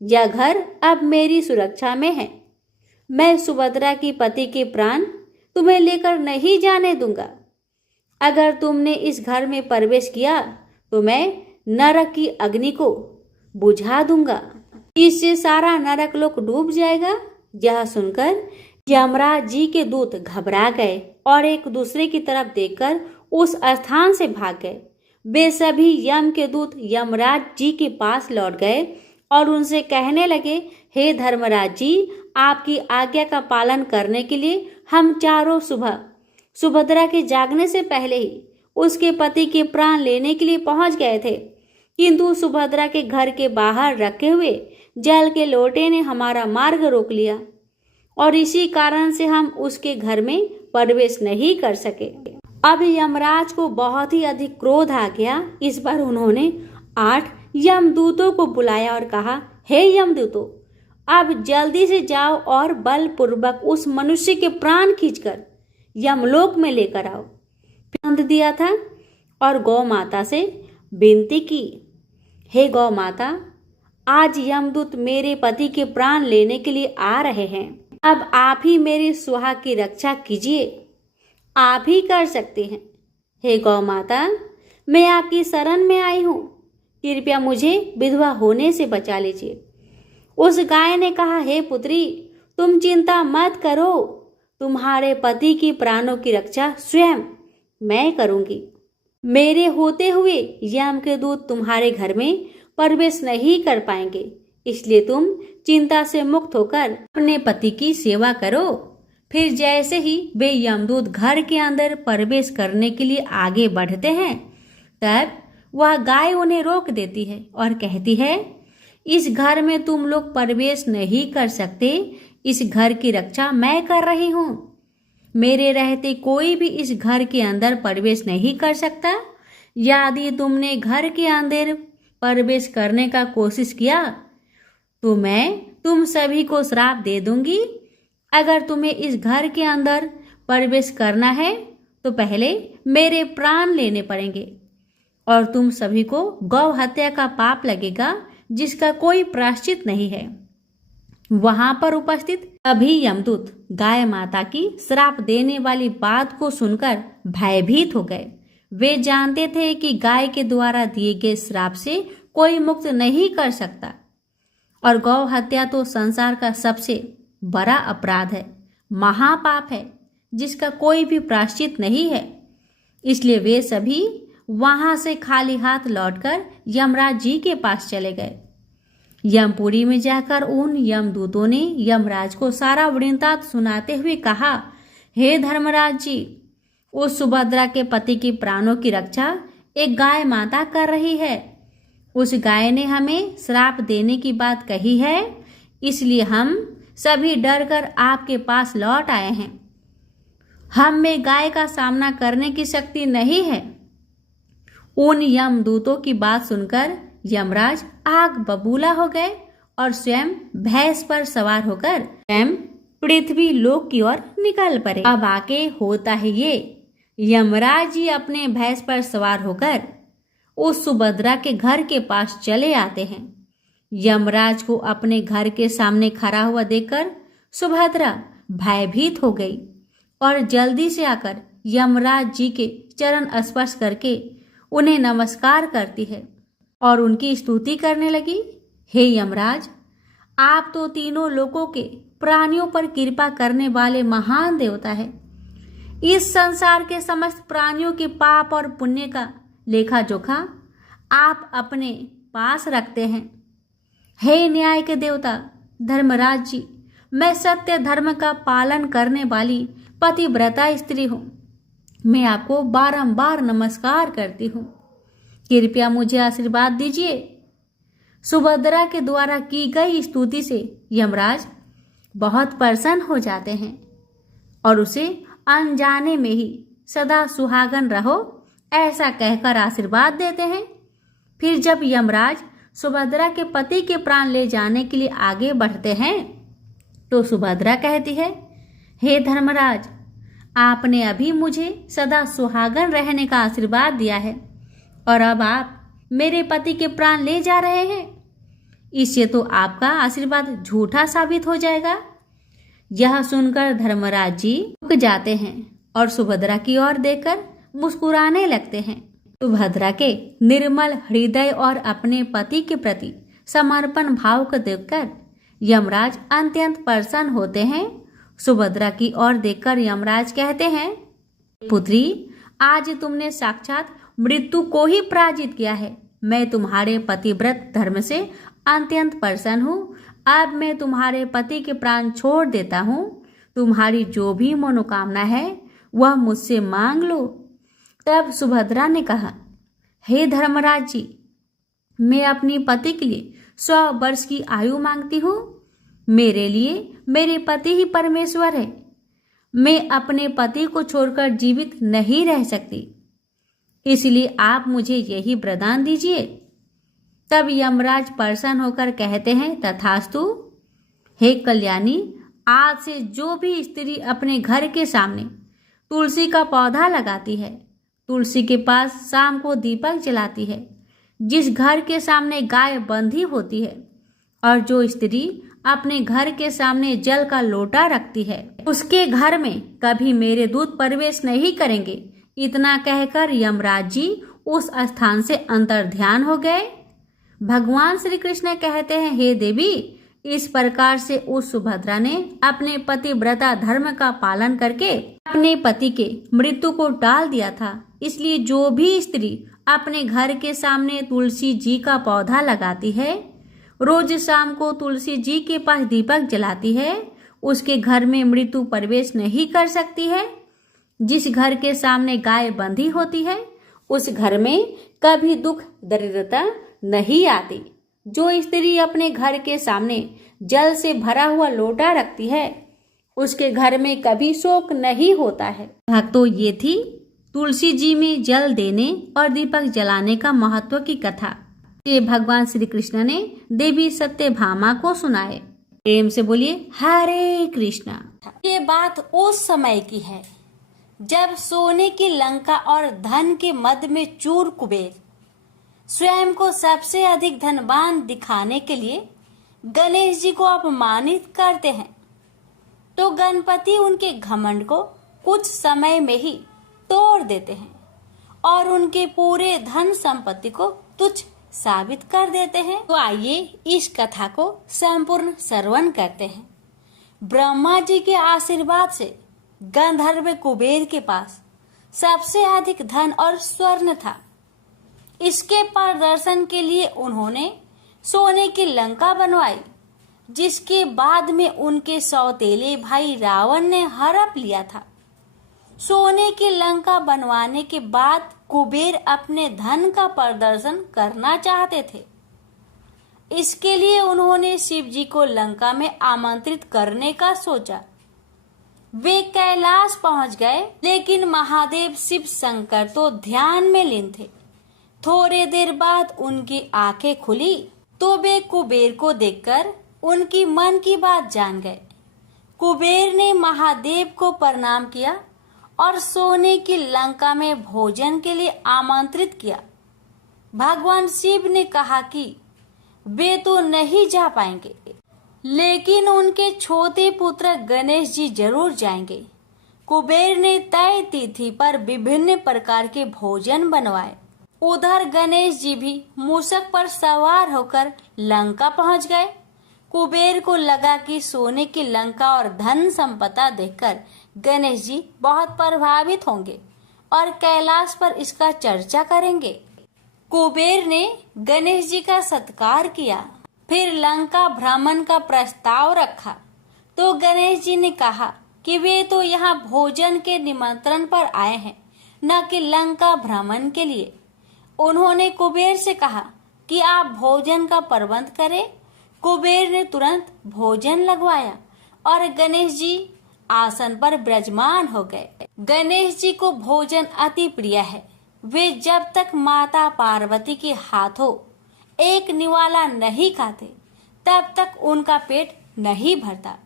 यह घर अब मेरी सुरक्षा में है। मैं सुभद्रा की पति के प्राण तुम्हें लेकर नहीं जाने दूंगा। अगर तुमने इस घर में प्रवेश किया तो मैं नरक की अग्नि को बुझा दूंगा। इससे सारा नरक लोक डूब जाएगा। यह सुनकर यमराज जी के दूत घबरा गए और एक दूसरे की तरफ देखकर उस स्थान से भाग गए। वे सभी यम के दूत यमराज जी के पास लौट गए और उनसे कहने लगे, हे धर्मराज जी, आपकी आज्ञा का पालन करने के लिए हम चारों सुबह सुभद्रा के जागने से पहले ही उसके पति के प्राण लेने के लिए पहुंच गए थे, किंतु सुभद्रा के घर के बाहर रखे हुए जल के लोटे ने हमारा मार्ग रोक लिया और इसी कारण से हम उसके घर में प्रवेश नहीं कर सके। अब यमराज को बहुत ही अधिक क्रोध आ गया। इस बार उन्होंने 8 यमदूतों को बुलाया और कहा, हे यमदूतों, अब जल्दी से जाओ और बलपूर्वक उस मनुष्य के प्राण खींचकर यमलोक में लेकर आओ। अंत दिया था और गौ माता से विनती की, हे गौ माता, आज यमदूत मेरे पति के प्राण लेने के लिए आ रहे हैं। अब आप ही मेरी सुहाग की रक्षा कीजिए। आप ही कर सकते हैं। हे गौ माता, मैं आपकी शरण में आई हूँ, कृपया मुझे विधवा होने से बचा लीजिए। उस गाय ने कहा, हे पुत्री, तुम चिंता मत करो, तुम्हारे पति की प्राणों की रक्षा स्वयं मैं करूंगी। मेरे होते हुए यम के दूत तुम्हारे घर में प्रवेश नहीं कर पाएंगे, इसलिए तुम चिंता से मुक्त होकर अपने पति की सेवा करो। फिर जैसे ही वे यमदूत घर के अंदर प्रवेश करने के लिए आगे बढ़ते हैं, तब वह गाय उन्हें रोक देती है और कहती है, इस घर में तुम लोग प्रवेश नहीं कर सकते, इस घर की रक्षा मैं कर रही हूँ। मेरे रहते कोई भी इस घर के अंदर प्रवेश नहीं कर सकता। यदि तुमने घर के अंदर प्रवेश करने का कोशिश किया तो मैं तुम सभी को श्राप दे दूंगी। अगर तुम्हें इस घर के अंदर प्रवेश करना है तो पहले मेरे प्राण लेने पड़ेंगे और तुम सभी को गौ हत्या का पाप लगेगा, जिसका कोई प्रायश्चित नहीं है। वहां पर उपस्थित सभी यमदूत गाय माता की श्राप देने वाली बात को सुनकर भयभीत हो गए। वे जानते थे कि गाय के द्वारा दिए गए श्राप से कोई मुक्त नहीं कर सकता और गौ हत्या तो संसार का सबसे बड़ा अपराध है, महापाप है, जिसका कोई भी प्रायश्चित नहीं है। इसलिए वे सभी वहां से खाली हाथ लौटकर यमराज जी के पास चले गए। यमपुरी में जाकर उन यमदूतों ने यमराज को सारा वृत्तांत सुनाते हुए कहा, हे धर्मराज जी, उस सुभद्रा के पति की प्राणों की रक्षा एक गाय माता कर रही है। उस गाय ने हमें श्राप देने की बात कही है, इसलिए हम सभी डरकर आपके पास लौट आए हैं। हम में गाय का सामना करने की शक्ति नहीं है। उन यमदूतों की बात सुनकर यमराज आग बबूला हो गए और स्वयं भैंस पर सवार होकर स्वयं पृथ्वी लोक की ओर निकल पड़े। अब आके होता है ये, यमराज जी अपने भैंस पर सवार होकर उस सुभद्रा के घर के पास चले आते हैं। यमराज को अपने घर के सामने खड़ा हुआ देखकर सुभद्रा भयभीत हो गई और जल्दी से आकर यमराज जी के चरण स्पर्श करके उन्हें नमस्कार करती है और उनकी स्तुति करने लगी। हे यमराज, आप तो तीनों लोकों के प्राणियों पर कृपा करने वाले महान देवता है। इस संसार के समस्त प्राणियों के पाप और पुण्य का लेखा जोखा आप अपने पास रखते हैं। हे न्याय के देवता धर्मराज जी, मैं सत्य धर्म का पालन करने वाली पतिव्रता स्त्री हूँ। मैं आपको बारंबार नमस्कार करती हूँ, कृपया मुझे आशीर्वाद दीजिए। सुभद्रा के द्वारा की गई स्तुति से यमराज बहुत प्रसन्न हो जाते हैं और उसे अनजाने में ही सदा सुहागन रहो ऐसा कहकर आशीर्वाद देते हैं। फिर जब यमराज सुभद्रा के पति के प्राण ले जाने के लिए आगे बढ़ते हैं तो सुभद्रा कहती है, हे धर्मराज, आपने अभी मुझे सदा सुहागन रहने का आशीर्वाद दिया है और अब आप मेरे पति के प्राण ले जा रहे हैं। इससे तो आपका आशीर्वाद झूठा साबित हो जाएगा, यह सुनकर धर्मराज जी रुक जाते हैं और सुभद्रा की ओर देखकर मुस्कुराने लगते हैं। सुभद्रा के निर्मल हृदय और अपने पति के प्रति समर्पण भाव को देखकर यमराज अत्यंत प्रसन्न होते हैं। सुभद्रा की ओर देखकर यमराज कहते हैं, पुत्री, आज तुमने साक्षात मृत्यु को ही पराजित किया है। मैं तुम्हारे पतिव्रत धर्म से अत्यंत प्रसन्न हूँ। अब मैं तुम्हारे पति के प्राण छोड़ देता हूँ। तुम्हारी जो भी मनोकामना है वह मुझसे मांग लो। तब सुभद्रा ने कहा, हे धर्मराज जी, मैं अपनी पति के लिए 100 वर्ष की आयु मांगती हूँ। मेरे लिए मेरे पति ही परमेश्वर है। मैं अपने पति को छोड़कर जीवित नहीं रह सकती, इसलिए आप मुझे यही वरदान दीजिए। तब यमराज प्रसन्न होकर कहते हैं, तथास्तु। हे कल्याणी, आज से जो भी स्त्री अपने घर के सामने तुलसी का पौधा लगाती है, तुलसी के पास शाम को दीपक जलाती है, जिस घर के सामने गाय बंधी होती है और जो स्त्री अपने घर के सामने जल का लोटा रखती है, उसके घर में कभी मेरे दूत प्रवेश नहीं करेंगे। इतना कहकर यमराज जी उस स्थान से अंतर्ध्यान हो गए। भगवान श्री कृष्ण कहते हैं, हे देवी, इस प्रकार से उस सुभद्रा ने अपने पतिव्रता धर्म का पालन करके अपने पति के मृत्यु को टाल दिया था। इसलिए जो भी स्त्री अपने घर के सामने तुलसी जी का पौधा लगाती है, रोज शाम को तुलसी जी के पास दीपक जलाती है, उसके घर में मृत्यु प्रवेश नहीं कर सकती है। जिस घर के सामने गाय बंधी होती है, उस घर में कभी दुख दरिद्रता नहीं आती। जो स्त्री अपने घर के सामने जल से भरा हुआ लोटा रखती है, उसके घर में कभी शोक नहीं होता है। भक्तों, ये थी तुलसी जी में जल देने और दीपक जलाने का महत्व की कथा। ये भगवान श्री कृष्ण ने देवी सत्यभामा को सुनाए। प्रेम से बोलिए हरे कृष्णा। ये बात उस समय की है जब सोने की लंका और धन के मद में चूर कुबेर स्वयं को सबसे अधिक धनवान दिखाने के लिए गणेश जी को अपमानित करते हैं, तो गणपति उनके घमंड को कुछ समय में ही तोड़ देते हैं और उनके पूरे धन संपत्ति को तुच्छ साबित कर देते हैं। तो आइए इस कथा को संपूर्ण श्रवण करते हैं। ब्रह्मा जी के आशीर्वाद से गंधर्व कुबेर के पास सबसे अधिक धन और स्वर्ण था। इसके प्रदर्शन के लिए उन्होंने सोने की लंका बनवाई, जिसके बाद में उनके सौतेले भाई रावण ने हड़प लिया था। सोने की लंका बनवाने के बाद कुबेर अपने धन का प्रदर्शन करना चाहते थे। इसके लिए उन्होंने शिव जी को लंका में आमंत्रित करने का सोचा। वे कैलाश पहुंच गए, लेकिन महादेव शिव शंकर तो ध्यान में लीन थे। थोड़े देर बाद उनकी आंखें खुली तो वे कुबेर को देखकर उनकी मन की बात जान गए। कुबेर ने महादेव को प्रणाम किया और सोने की लंका में भोजन के लिए आमंत्रित किया। भगवान शिव ने कहा कि वे तो नहीं जा पाएंगे, लेकिन उनके छोटे पुत्र गणेश जी जरूर जाएंगे। कुबेर ने तय तिथि पर विभिन्न प्रकार के भोजन बनवाए। उधर गणेश जी भी मूषक पर सवार होकर लंका पहुंच गए। कुबेर को लगा कि सोने की लंका और धन संपदा देखकर गणेश जी बहुत प्रभावित होंगे और कैलाश पर इसका चर्चा करेंगे। कुबेर ने गणेश जी का सत्कार किया, फिर लंका भ्रमण का प्रस्ताव रखा। तो गणेश जी ने कहा कि वे तो यहाँ भोजन के निमंत्रण पर आए हैं, न कि लंका भ्रमण के लिए। उन्होंने कुबेर से कहा कि आप भोजन का प्रबंध करें। कुबेर ने तुरंत भोजन लगवाया और गणेश जी आसन पर विराजमान हो गए। गणेश जी को भोजन अति प्रिय है। वे जब तक माता पार्वती के हाथों एक निवाला नहीं खाते, तब तक उनका पेट नहीं भरता।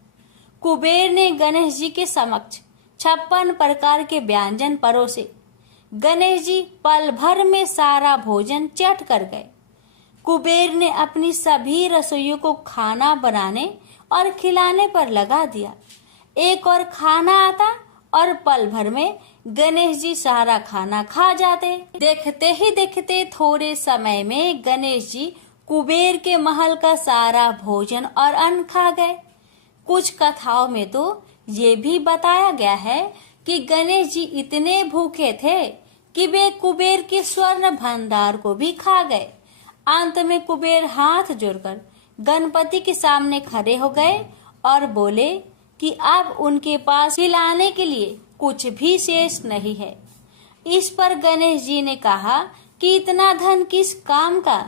कुबेर ने गणेश जी के समक्ष 56 प्रकार के व्यंजन परोसे। गणेश जी पल भर में सारा भोजन चट कर गए। कुबेर ने अपनी सभी रसोइयों को खाना बनाने और खिलाने पर लगा दिया। एक और खाना आता और पल भर में गणेश जी सारा खाना खा जाते। देखते ही देखते थोड़े समय में गणेश जी कुबेर के महल का सारा भोजन और अन्न खा गए। कुछ कथाओं में तो ये भी बताया गया है कि गणेश जी इतने भूखे थे कि वे कुबेर के स्वर्ण भंडार को भी खा गए। अंत में कुबेर हाथ जोड़कर गणपति के सामने खड़े हो गए और बोले कि अब उनके पास खिलाने के लिए कुछ भी शेष नहीं है। इस पर गणेश जी ने कहा कि इतना धन किस काम का,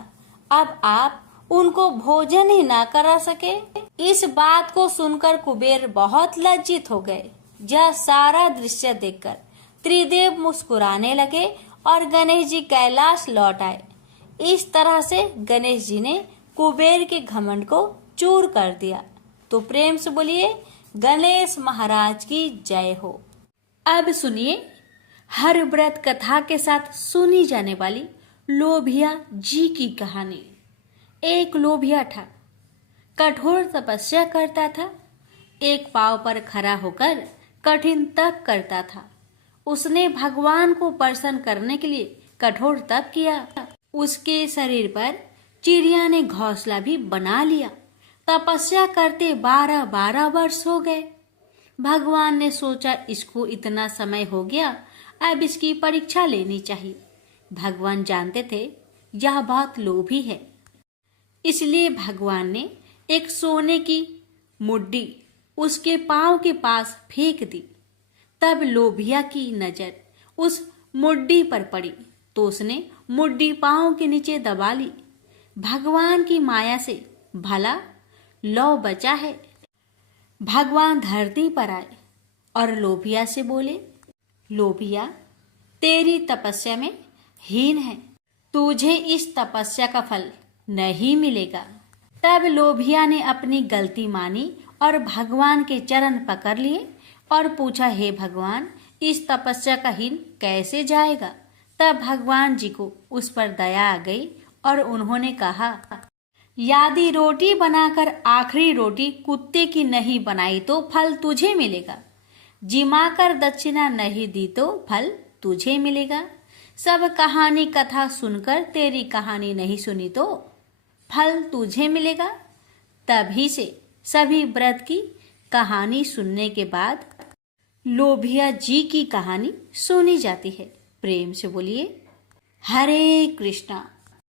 अब आप उनको भोजन ही ना करा सके। इस बात को सुनकर कुबेर बहुत लज्जित हो गए। यह सारा दृश्य देखकर त्रिदेव मुस्कुराने लगे और गणेश जी कैलाश लौट आए। इस तरह से गणेश जी ने कुबेर के घमंड को चूर कर दिया। तो प्रेम से बोलिए गणेश महाराज की जय हो। अब सुनिए हर व्रत कथा के साथ सुनी जाने वाली लोभिया जी की कहानी। एक लोभिया था, कठोर तपस्या करता था। एक पांव पर खड़ा होकर कठिन तप करता था। उसने भगवान को प्रसन्न करने के लिए कठोर तप किया। उसके शरीर पर चिड़िया ने घोंसला भी बना लिया। तपस्या करते 12 वर्ष हो गए। भगवान ने सोचा इसको इतना समय हो गया, अब इसकी परीक्षा लेनी चाहिए। भगवान जानते थे यह बहुत लोभी है, इसलिए भगवान ने एक सोने की मुड्डी उसके पांव के पास फेंक दी। तब लोभिया की नजर उस मुड्डी पर पड़ी तो उसने मुड्डी पांव के नीचे दबा ली। भगवान की माया से भला लौ बचा है। भगवान धरती पर आए और लोभिया से बोले, लोभिया तेरी तपस्या में हीन है, तुझे इस तपस्या का फल नहीं मिलेगा। तब लोभिया ने अपनी गलती मानी और भगवान के चरण पकड़ लिए और पूछा, हे भगवान इस तपस्या का हीन कैसे जाएगा। तब भगवान जी को उस पर दया आ गई और उन्होंने कहा, यदि रोटी बनाकर आखिरी रोटी कुत्ते की नहीं बनाई तो फल तुझे मिलेगा। जिमाकर दक्षिणा नहीं दी तो फल तुझे मिलेगा। सब कहानी कथा सुनकर तेरी कहानी नहीं सुनी तो फल तुझे मिलेगा। तभी से सभी व्रत की कहानी सुनने के बाद लोभिया जी की कहानी सुनी जाती है। प्रेम से बोलिए हरे कृष्णा।